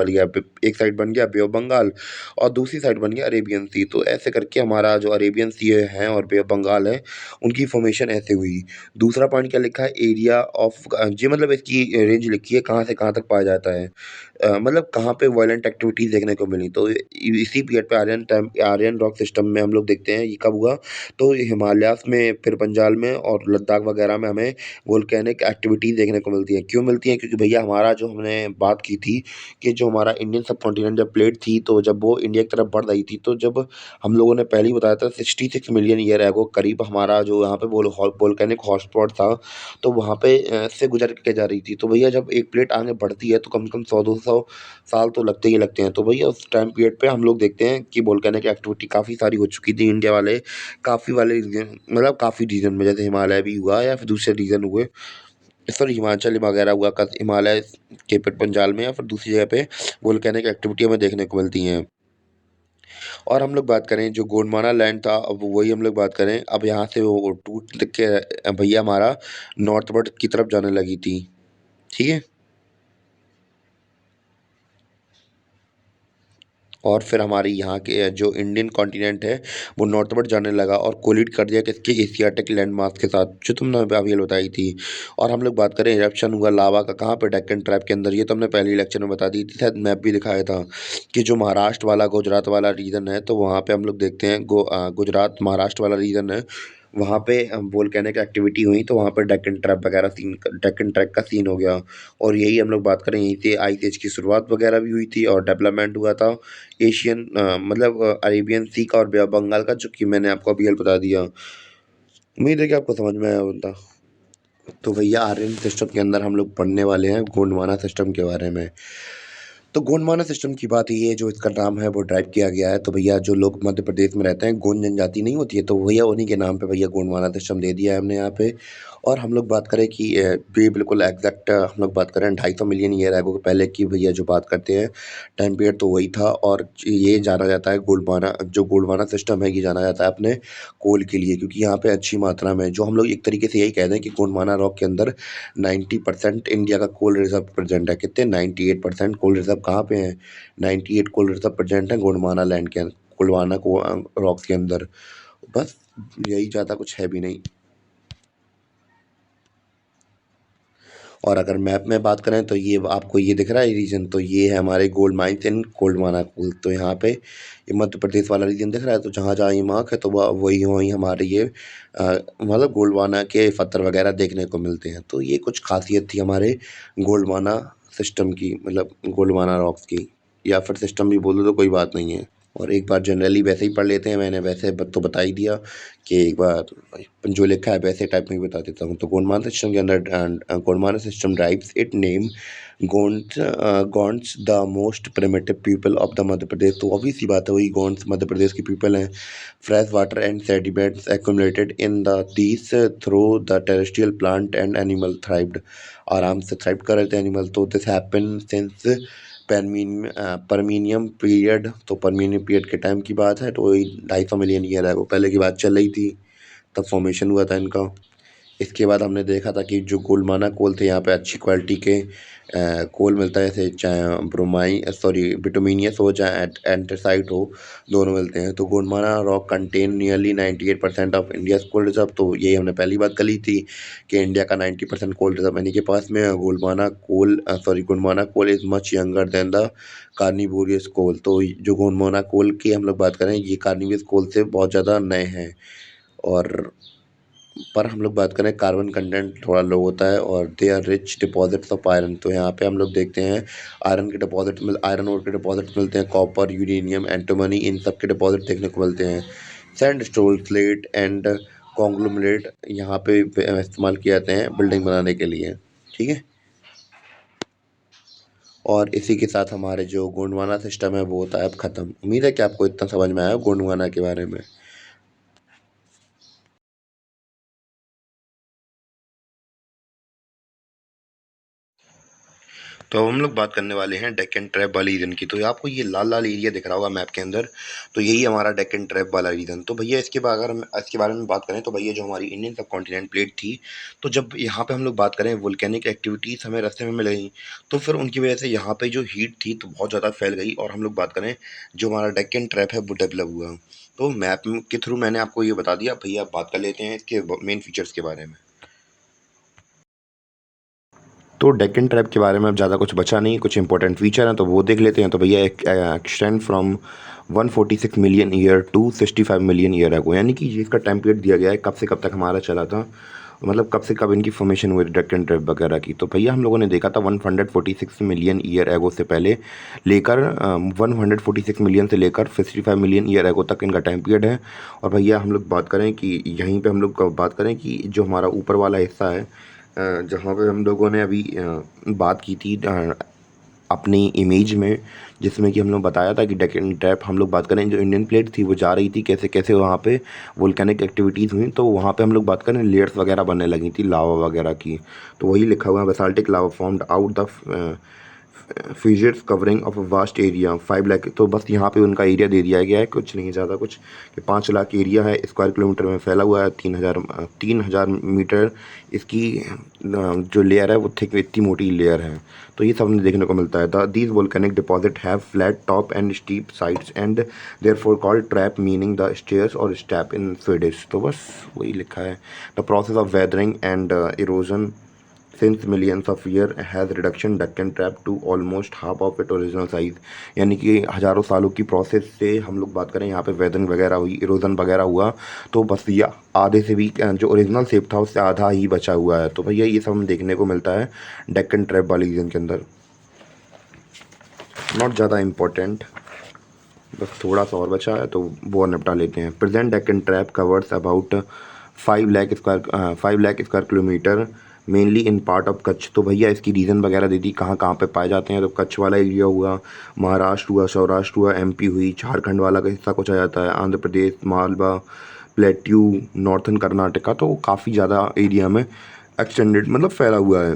बन गया बे ऑफ बंगाल और दूसरी साइड बन गया अरेबियन सी। तो ऐसे करके हमारा जो अरेबियन सी है और बे ऑफ बंगाल है, उनकी फॉर्मेशन ऐसे हुई। दूसरा पॉइंट क्या लिखा है, एरिया ऑफ जी, मतलब इसकी रेंज लिखी है कहाँ से कहाँ तक पाया जाता है। मतलब कहाँ पे वायलेंट एक्टिविटीज़ देखने को मिली, तो इसी पीरियड पे आर्यन रॉक सिस्टम में हम लोग देखते हैं ये कब हुआ, तो हिमालयाज़ में, फिर पंजाब में और लद्दाख वगैरह में हमें वोल्केनिक एक्टिविटीज़ देखने को मिलती हैं। क्यों मिलती हैं? क्योंकि भैया हमारा जो हमने बात की थी कि जो हमारा इंडियन सबकॉन्टिनेंट जब प्लेट थी, तो जब वो इंडिया की तरफ बढ़ रही थी, तो जब हम लोगों ने पहले ही बताया था 66 मिलियन ईयर एगो करीब हमारा जो यहाँ पे वोल्केनिक हॉटस्पॉट था, तो वहाँ पे से गुजर के जा रही थी। तो भैया जब एक प्लेट आगे बढ़ती है तो कम से कम 100-200 साल तो लगते ही लगते हैं। तो भैया उस टाइम पीरियड पे हम लोग देखते हैं कि वोल्केनिक एक्टिविटी काफ़ी सारी हो चुकी थी इंडिया वाले, काफ़ी वाले रीजन, मतलब काफ़ी रीजन में, जैसे हिमालय भी हुआ या फिर दूसरे रीजन हुए, सॉरी हिमाचल वगैरह हुआ, हिमालय के फिर पंजाब में या फिर दूसरी जगह पे वोल्केनिक एक्टिविटी हमें देखने को मिलती हैं। और हम लोग बात करें जो गोंडवाना लैंड था, अब वही हम लोग बात करें, अब यहाँ से वो टूट के भैया हमारा नॉर्थवर्ड की तरफ जाने लगी थी, ठीक है? और फिर हमारी यहाँ के जो इंडियन कॉन्टिनेंट है वो नॉर्थवर्ड जाने लगा और कोलिड कर दिया किसके, एशियाटिक लैंड मास के साथ, जो तुमने अभी बताई थी। और हम लोग बात करें इरप्शन हुआ लावा का कहाँ पे, डेक्कन ट्रैप के अंदर, ये तो हमने पहले ही लेक्चर में बता दी थी, शायद मैप भी दिखाया था कि जो महाराष्ट्र वाला गुजरात वाला रीजन है, तो वहाँ पे हम लोग देखते हैं गुजरात महाराष्ट्र वाला रीजन है, वहाँ पे वोल्केनिक एक्टिविटी हुई, तो वहाँ पे डेक्कन ट्रैप का सीन हो गया। और यही हम लोग बात करें, यहीं से आइस एज की शुरुआत वगैरह भी हुई थी और डेवलपमेंट हुआ था मतलब अरेबियन सी का और बे ऑफ बंगाल का, जो कि मैंने आपको अभी बता दिया। उम्मीद है कि आपको समझ में आया होगा। तो भैया आर्यन सिस्टम के अंदर हम लोग पढ़ने वाले हैं गोंडवाना सिस्टम के बारे में। तो गोंडवाना सिस्टम की बात ये है, जो इसका नाम है वो ड्राइव किया गया है। तो भैया जो लोग मध्य प्रदेश में रहते हैं, गोंड जनजाति नहीं होती है, तो भैया उन्हीं के नाम पे भैया गोंडवाना सिस्टम दे दिया है हमने यहाँ पे। और हम लोग बात करें कि बे बिल्कुल एग्जैक्ट हम लोग बात करें 250 मिलियन ईयर एगो के पहले की भैया जो बात करते हैं, टाइम पीरियड तो वही था। और ये जाना जाता है गोंडवाना सिस्टम है, ये जाना जाता है अपने कोल के लिए, क्योंकि यहाँ पे अच्छी मात्रा में, जो हम लोग एक तरीके से यही कह दें कि गोंडवाना रॉक के अंदर 90% इंडिया का कोल रिजर्व प्रेजेंट है। कितने? 98% कोल रिजर्व कहाँ पे हैं? 98 कोल रिजर्व प्रेजेंट है गोंडवाना लैंड के गोंडवाना को रॉक्स के अंदर। बस यही, ज़्यादा कुछ है भी नहीं। और अगर मैप में बात करें तो ये आपको ये दिख रहा है रीजन, तो ये है हमारे गोल्ड माइंस इन गोंडवाना कोल। तो यहाँ पे ये मध्य प्रदेश वाला रीजन दिख रहा है, तो जहाँ जहाँ ये मार्क है तो वही वहीं हमारे ये मतलब गोंडवाना के पत्थर वगैरह देखने को मिलते हैं। तो ये कुछ खासियत थी हमारे गोंडवाना सिस्टम की, मतलब गोंडवाना रॉक्स की, या फिर सिस्टम भी बोलो तो कोई बात नहीं है। और एक बार जनरली वैसे ही पढ़ लेते हैं, मैंने वैसे तो बता ही दिया कि एक बार जो लिखा है वैसे टाइप में ही बता देता हूँ। तो गोंडवाना सिस्टम के अंदर Gondwana system drives it name Gonds the most primitive people of the Madhya Pradesh. तो ऑब्वियस सी बात है, वही गोंड्स मध्य प्रदेश की पीपल हैं। Fresh water and sediments accumulated in the these through the terrestrial plant and animal thrived. आराम से थ्राइव कर रहे थे एनिमल। तो this happen since Permian period. तो परमीनियम पीरियड के टाइम की बात है, तो वही 250 मिलियन ईयर है वो पहले की बात चल रही थी, तब फॉर्मेशन हुआ था इनका। इसके बाद हमने देखा था कि जो गोल्डमाना कोल थे, यहाँ पे अच्छी क्वालिटी के कोल मिलता है, जैसे चाहे बिटुमिनियस हो चाहे एंथ्रासाइट हो, दोनों मिलते हैं। तो Gondwana rock contain nearly 98% of India's coal reserve. तो यही हमने पहली बात करी थी कि इंडिया का 90% कोल रिजर्व इन्हीं के पास में है। Gondwana coal is much younger than the Carboniferous coal. तो जो गोंडवाना कोल की हम लोग बात करें, ये कार्निवोरस कोल से बहुत ज़्यादा नए हैं। और पर हम लोग बात करें कार्बन कंटेंट थोड़ा लो होता है और they are rich deposits of iron. तो यहाँ पे हम लोग देखते हैं आयरन ओर के डिपॉजिट मिलते हैं, कॉपर, यूरेनियम, एंटीमनी, इन सब के डिपॉजिट देखने को मिलते हैं। सैंडस्टोन, स्लेट एंड कॉन्ग्लोमरेट यहाँ पे इस्तेमाल किए जाते हैं बिल्डिंग बनाने के लिए, ठीक है। और इसी के साथ हमारे जो गोंडवाना सिस्टम है वो होता है अब ख़त्म। उम्मीद है कि आपको इतना समझ में आया गोंडवाना के बारे में। तो अब हम लोग बात करने वाले हैं डेक्कन ट्रैप वाले रीजन की। तो आपको ये लाल लाल एरिया दिख रहा होगा मैप के अंदर, तो यही हमारा डेक्कन ट्रैप वाला रीजन। तो भैया इसके बारे में बात करें तो भैया जो हमारी इंडियन सब कॉन्टिनेंट प्लेट थी, तो जब यहाँ पे हम लोग बात करें वोल्केनिक एक्टिविटीज़ हमें रास्ते में मिल गई, तो फिर उनकी वजह से यहाँ पे जो हीट थी तो बहुत ज़्यादा फैल गई और हम लोग बात करें जो हमारा डेक्कन ट्रैप है वो डेवलप हुआ। तो मैप के थ्रू मैंने आपको ये बता दिया। भैया आप बात कर लेते हैं इसके मेन फीचर्स के बारे में। तो डेक्कन ट्रैप के बारे में अब ज़्यादा कुछ बचा नहीं, कुछ इंपॉर्टेंट फीचर हैं तो वो देख लेते हैं। तो भैया एक extend from 146 million year to 65 million year ago, यानी कि ये इसका टाइम पीरियड दिया गया है कब से कब तक हमारा चला था, मतलब कब से कब इनकी फॉर्मेशन हुई डेक्कन ट्रैप वगैरह की। तो भैया हम लोगों ने देखा था 146 मिलियन ईयर एगो से पहले लेकर 146 मिलियन से लेकर 65 मिलियन ईयर एगो तक इनका टाइम पीरियड है। और भैया हम लोग बात करें कि यहीं पे हम लोग बात करें कि जो हमारा ऊपर वाला हिस्सा है जहाँ पे हम लोगों ने अभी बात की थी अपनी इमेज में, जिसमें कि हम लोग बताया था कि डेक्कन ट्रैप हम लोग बात करें जो इंडियन प्लेट थी वो जा रही थी कैसे कैसे वहाँ पे वोल्केनिक एक्टिविटीज़ हुई, तो वहाँ पे हम लोग बात करें लेयर्स वगैरह बनने लगी थी लावा वगैरह की। तो वही लिखा हुआ है basaltic lava formed out the features covering of a vast area 5 lakh. तो बस यहाँ पे उनका एरिया दे दिया गया है, कुछ नहीं ज़्यादा कुछ, कि 5 लाख एरिया है, स्क्वायर किलोमीटर में फैला हुआ है, 3,000 मीटर इसकी जो लेयर है वो थिक, इतनी मोटी लेयर है। तो ये सब हमें देखने को मिलता है। The these volcanic deposit have flat top and steep sides and therefore called trap, meaning the stairs और स्टेप इन स्वीडिश। तो बस वही लिखा है। The process of weathering and erosion since millions of year has reduction Deccan Trap to almost half of its original size, यानी कि हज़ारों सालों की प्रोसेस से हम लोग बात करें यहाँ पे वेदरिंग वगैरह हुई, इरोजन वगैरह हुआ, तो बस ये आधे से भी जो ओरिजिनल शेप था उससे आधा ही बचा हुआ है। तो भैया ये सब हमें देखने को मिलता है डेक्कन ट्रैप वाली रीजन के अंदर। नॉट ज़्यादा इम्पोर्टेंट, बस थोड़ा सा और बचा है तो वो निपटा लेते हैं। Present Deccan trap covers about 5 lakh square kilometre mainly in part of Kutch. तो भैया इसकी रीज़न वगैरह दे दी कहाँ कहाँ पे पाए जाते हैं। तो कच्छ वाला एरिया हुआ, महाराष्ट्र हुआ, सौराष्ट्र हुआ, एमपी हुई, झारखंड वाला का हिस्सा कुछ आ जाता है, आंध्र प्रदेश, मालवा, प्लेट्यू, नॉर्थन कर्नाटका, तो काफ़ी ज़्यादा एरिया में एक्सटेंडेड मतलब फैला हुआ है।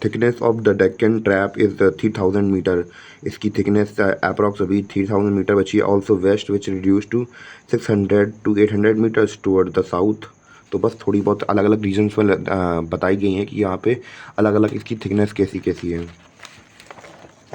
Thickness of the Deccan trap is 3,000 meter, इसकी थिकनेस अप्रॉक्स अभी 3,000 मीटर बची है। Also west which reduce to 600 to 800 meters toward the south. तो बस थोड़ी बहुत अलग अलग रीजन्स में बताई गई हैं कि यहाँ पे अलग अलग इसकी थिकनेस कैसी कैसी है।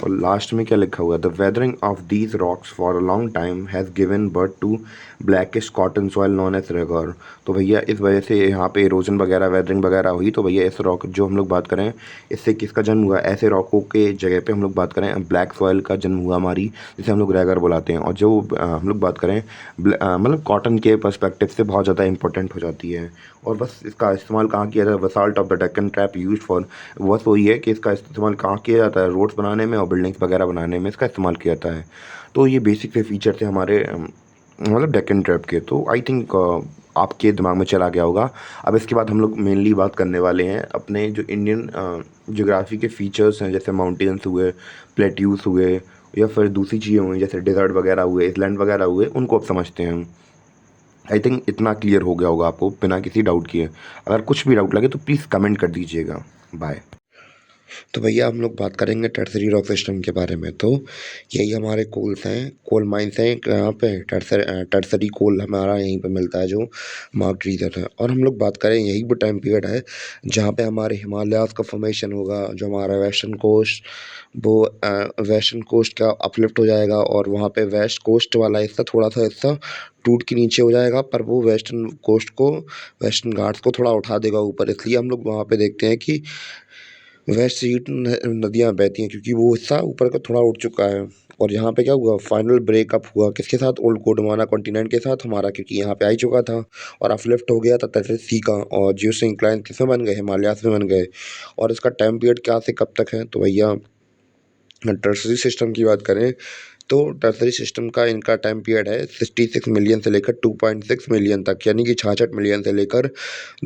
और लास्ट में क्या लिखा हुआ है, the weathering of these rocks for a long time has given birth to blackish cotton soil known as regur. तो भैया इस वजह से यहाँ पे इरोजन वगैरह वेदरिंग वगैरह हुई, तो भैया इस रॉक जो हम लोग बात करें इससे किसका जन्म हुआ, ऐसे रॉकों के जगह पे हम लोग बात करें ब्लैक सॉइल का जन्म हुआ हमारी, जिसे हम लोग रेगर बुलाते हैं। और जो हम लोग बात करें मतलब कॉटन के पर्सपेक्टिव से बहुत ज़्यादा इंपॉर्टेंट हो जाती है। और बस इसका इस्तेमाल कहाँ किया जाता है, basalt of the Deccan trap use for, बस वही है कि इसका इस्तेमाल कहाँ किया जाता है, रोड्स बनाने में और बिल्डिंग्स वगैरह बनाने में इसका इस्तेमाल किया जाता है। तो ये बेसिक से फीचर थे हमारे मतलब डेक्कन ट्रैप के। तो आई थिंक आपके दिमाग में चला गया होगा। अब इसके बाद हम लोग मेनली बात करने वाले हैं अपने जो इंडियन ज्योग्राफी के फीचर्स हैं, जैसे माउंटेन्स हुए, प्लेट्यूस हुए, या फिर दूसरी चीज़ें हुई जैसे डेजर्ट वगैरह हुए, इसलैंड वगैरह हुए, उनको अब समझते हैं। आई थिंक इतना क्लियर हो गया होगा आपको बिना किसी डाउट किए। अगर कुछ भी डाउट लगे तो प्लीज़ कमेंट कर दीजिएगा। बाय। तो भैया हम लोग बात करेंगे टर्सरी रॉक सिस्टम के बारे में। तो यही हमारे कोल्स हैं, कोल माइंस हैं यहाँ पे। टर्सरी कोल हमारा यहीं पे मिलता है जो मार्क्ड रीजन है। और हम लोग बात करें यही वो टाइम पीरियड है जहाँ पे हमारे हिमालयाज़ का फॉर्मेशन होगा, जो हमारा वेस्टर्न कोस्ट वो वेस्टर्न कोस्ट का अपलिफ्ट हो जाएगा और वहाँ पे वेस्ट कोस्ट वाला हिस्सा थोड़ा सा हिस्सा टूट के नीचे हो जाएगा, पर वो वेस्टर्न कोस्ट को, वेस्टर्न घाट्स को थोड़ा उठा देगा ऊपर। इसलिए हम लोग वहाँ पे देखते हैं कि वह सीट नदियाँ बहती हैं क्योंकि वो हिस्सा ऊपर का थोड़ा उठ चुका है। और यहाँ पे क्या हुआ, फाइनल ब्रेकअप हुआ किसके साथ, ओल्ड गोंडवाना कॉन्टिनेंट के साथ हमारा, क्योंकि यहाँ पे आ ही चुका था और अपलिफ्ट हो गया था तटीय सी का, और जियोस इंक्लाइन किसमें बन गए, हिमालयाज में बन गए। और इसका टाइम पीरियड क्या से कब तक है, तो भैया टर्सरी सिस्टम की बात करें तो टर्सरी सिस्टम का इनका टाइम पीरियड है 66 मिलियन से लेकर 2.6 मिलियन तक, यानी कि 66 मिलियन से लेकर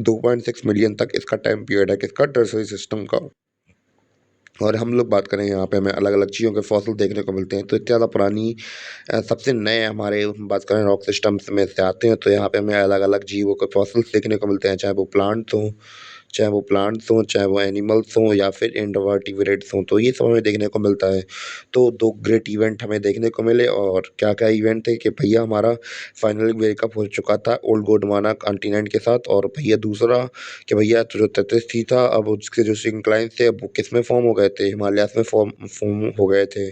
2.6 मिलियन तक इसका टाइम पीरियड है किसका, टर्सरी सिस्टम का। और हम लोग बात करें यहाँ पे हमें अलग अलग चीज़ों के फॉसिल देखने को मिलते हैं, तो इतनी ज़्यादा पुरानी सबसे नए हमारे हम बात करें रॉक सिस्टम्स में से आते हैं, तो यहाँ पे हमें अलग अलग जीवों के फॉसिल्स देखने को मिलते हैं, चाहे वो प्लांट्स हों, चाहे वो एनिमल्स हों या फिर इनवर्टिब्रेट्स हों, तो ये सब हमें देखने को मिलता है। तो दो ग्रेट इवेंट हमें देखने को मिले, और क्या क्या इवेंट थे कि भैया हमारा फाइनल ब्रेकअप हो चुका था ओल्ड गोंडवाना कॉन्टिनेंट के साथ, और भैया दूसरा कि भैया तो जो तटीय था अब उसके जो सिंक्लाइन थे अब वो किस में फॉर्म हो गए थे, हिमालयाज़ में फॉर्म फॉर्म हो गए थे।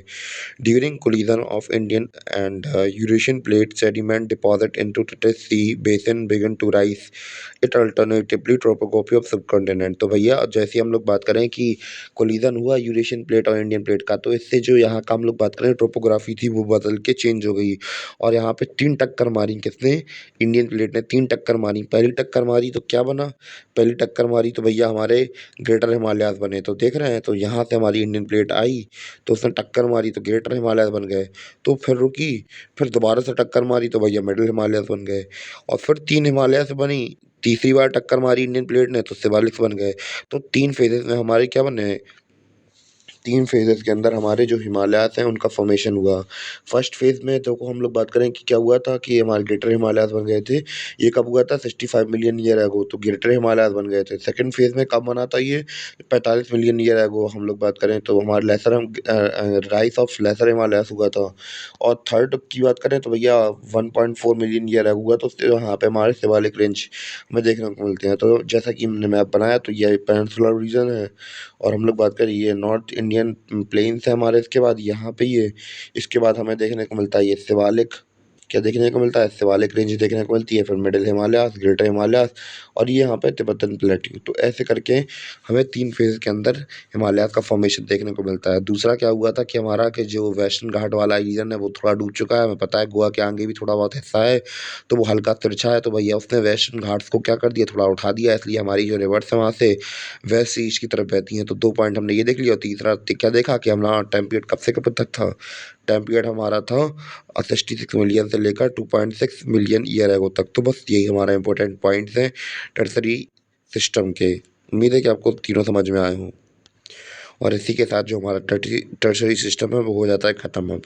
During collision of Indian and Eurasian plate sediment deposit into Tethys Sea basin began to rise. It alternatively topography of subcontinent। तो भैया जैसे हम लोग बात करें कि कोलिजन हुआ यूरेशियन प्लेट और इंडियन प्लेट का, तो इससे जो यहाँ का हम लोग बात करें टोपोग्राफी थी वो बदल के चेंज हो गई। और यहाँ पे 3 टक्कर मारी किसने, इंडियन प्लेट ने 3 टक्कर मारी। पहली टक्कर मारी तो क्या बना, पहली टक्कर मारी तो भैया हमारे ग्रेटर हिमालयाज़ बने, तो देख रहे हैं, तो यहाँ से हमारी इंडियन प्लेट आई तो उसने टक्कर मारी तो ग्रेटर हिमालयाज़ बन गए, तो फिर रुकी, फिर दोबारा से टक्कर मारी तो भैया मिडल हिमालयाज़ बन गए, और फिर 3 हिमालयाज़ बनी, तीसरी बार टक्कर मारी इंडियन प्लेट ने तो शिवालिक्स बन गए। तो 3 फेजेज़ में हमारे क्या बने, 3 फेजेज़ के अंदर हमारे जो हिमालयाज़ हैं उनका फॉर्मेशन हुआ। फर्स्ट फेज़ में देखो हम लोग बात करें कि क्या हुआ था कि हमारे ग्रेटर हिमालयाज़ बन गए थे। ये कब हुआ था, 65 मिलियन ईयर एगो, तो ग्रेटर हिमालयाज़ बन गए थे। सेकंड फेज़ में कब बना था ये, 45 मिलियन ईयर एगो हम लोग बात करें तो हमारे राइज़ ऑफ लेसर हिमालयाज़ हुआ था। और थर्ड की बात करें तो भैया 1.4 मिलियन ईयर एगो हुआ, तो उससे यहाँ पे हमारे शिवालिक रेंज हमें देखने को मिलते हैं। तो जैसा कि हमने मैप बनाया तो ये पेनिनसुलर रीजन है, और हम लोग बात करें ये नॉर्थ इंडियन प्लेन्स है हमारे, इसके बाद यहाँ पे ये, इसके बाद हमें देखने को मिलता है ये शिवालिक, क्या देखने को मिलता है, शिवालिक रेंज देखने को मिलती है, फिर मिडिल हिमालयाज़, ग्रेटर हिमालयाज़, और ये यहाँ पे तिब्बतन प्लेट्यू। तो ऐसे करके हमें 3 फेज़ के अंदर हिमालयाज़ का फॉर्मेशन देखने को मिलता है। दूसरा क्या हुआ था कि हमारा कि जो वेस्टर्न घाट वाला रीजन है वो थोड़ा डूब चुका है, हमें पता है गोवा के आगे भी थोड़ा बहुत हिस्सा है, तो वो हल्का तिरछा है, तो भैया उसने वेस्टर्न घाट्स को क्या कर दिया, थोड़ा उठा दिया, इसलिए हमारी जो रिवर्स है वहाँ से वेस्ट से ईस्ट की तरफ बहती हैं। तो 2 पॉइंट हमने ये देख लिया, और तीसरा क्या देखा कि हमारा टाइम पीरियड कब से कब तक था, टाइम पीरियड हमारा था 66 मिलियन से लेकर 2.6 मिलियन ईयर एगो तक। तो बस यही हमारा इंपॉर्टेंट पॉइंट्स हैं टर्सरी सिस्टम के। उम्मीद है कि आपको तीनों समझ में आए हों, और इसी के साथ जो हमारा टर्सरी सिस्टम है वो हो जाता है ख़त्म अब।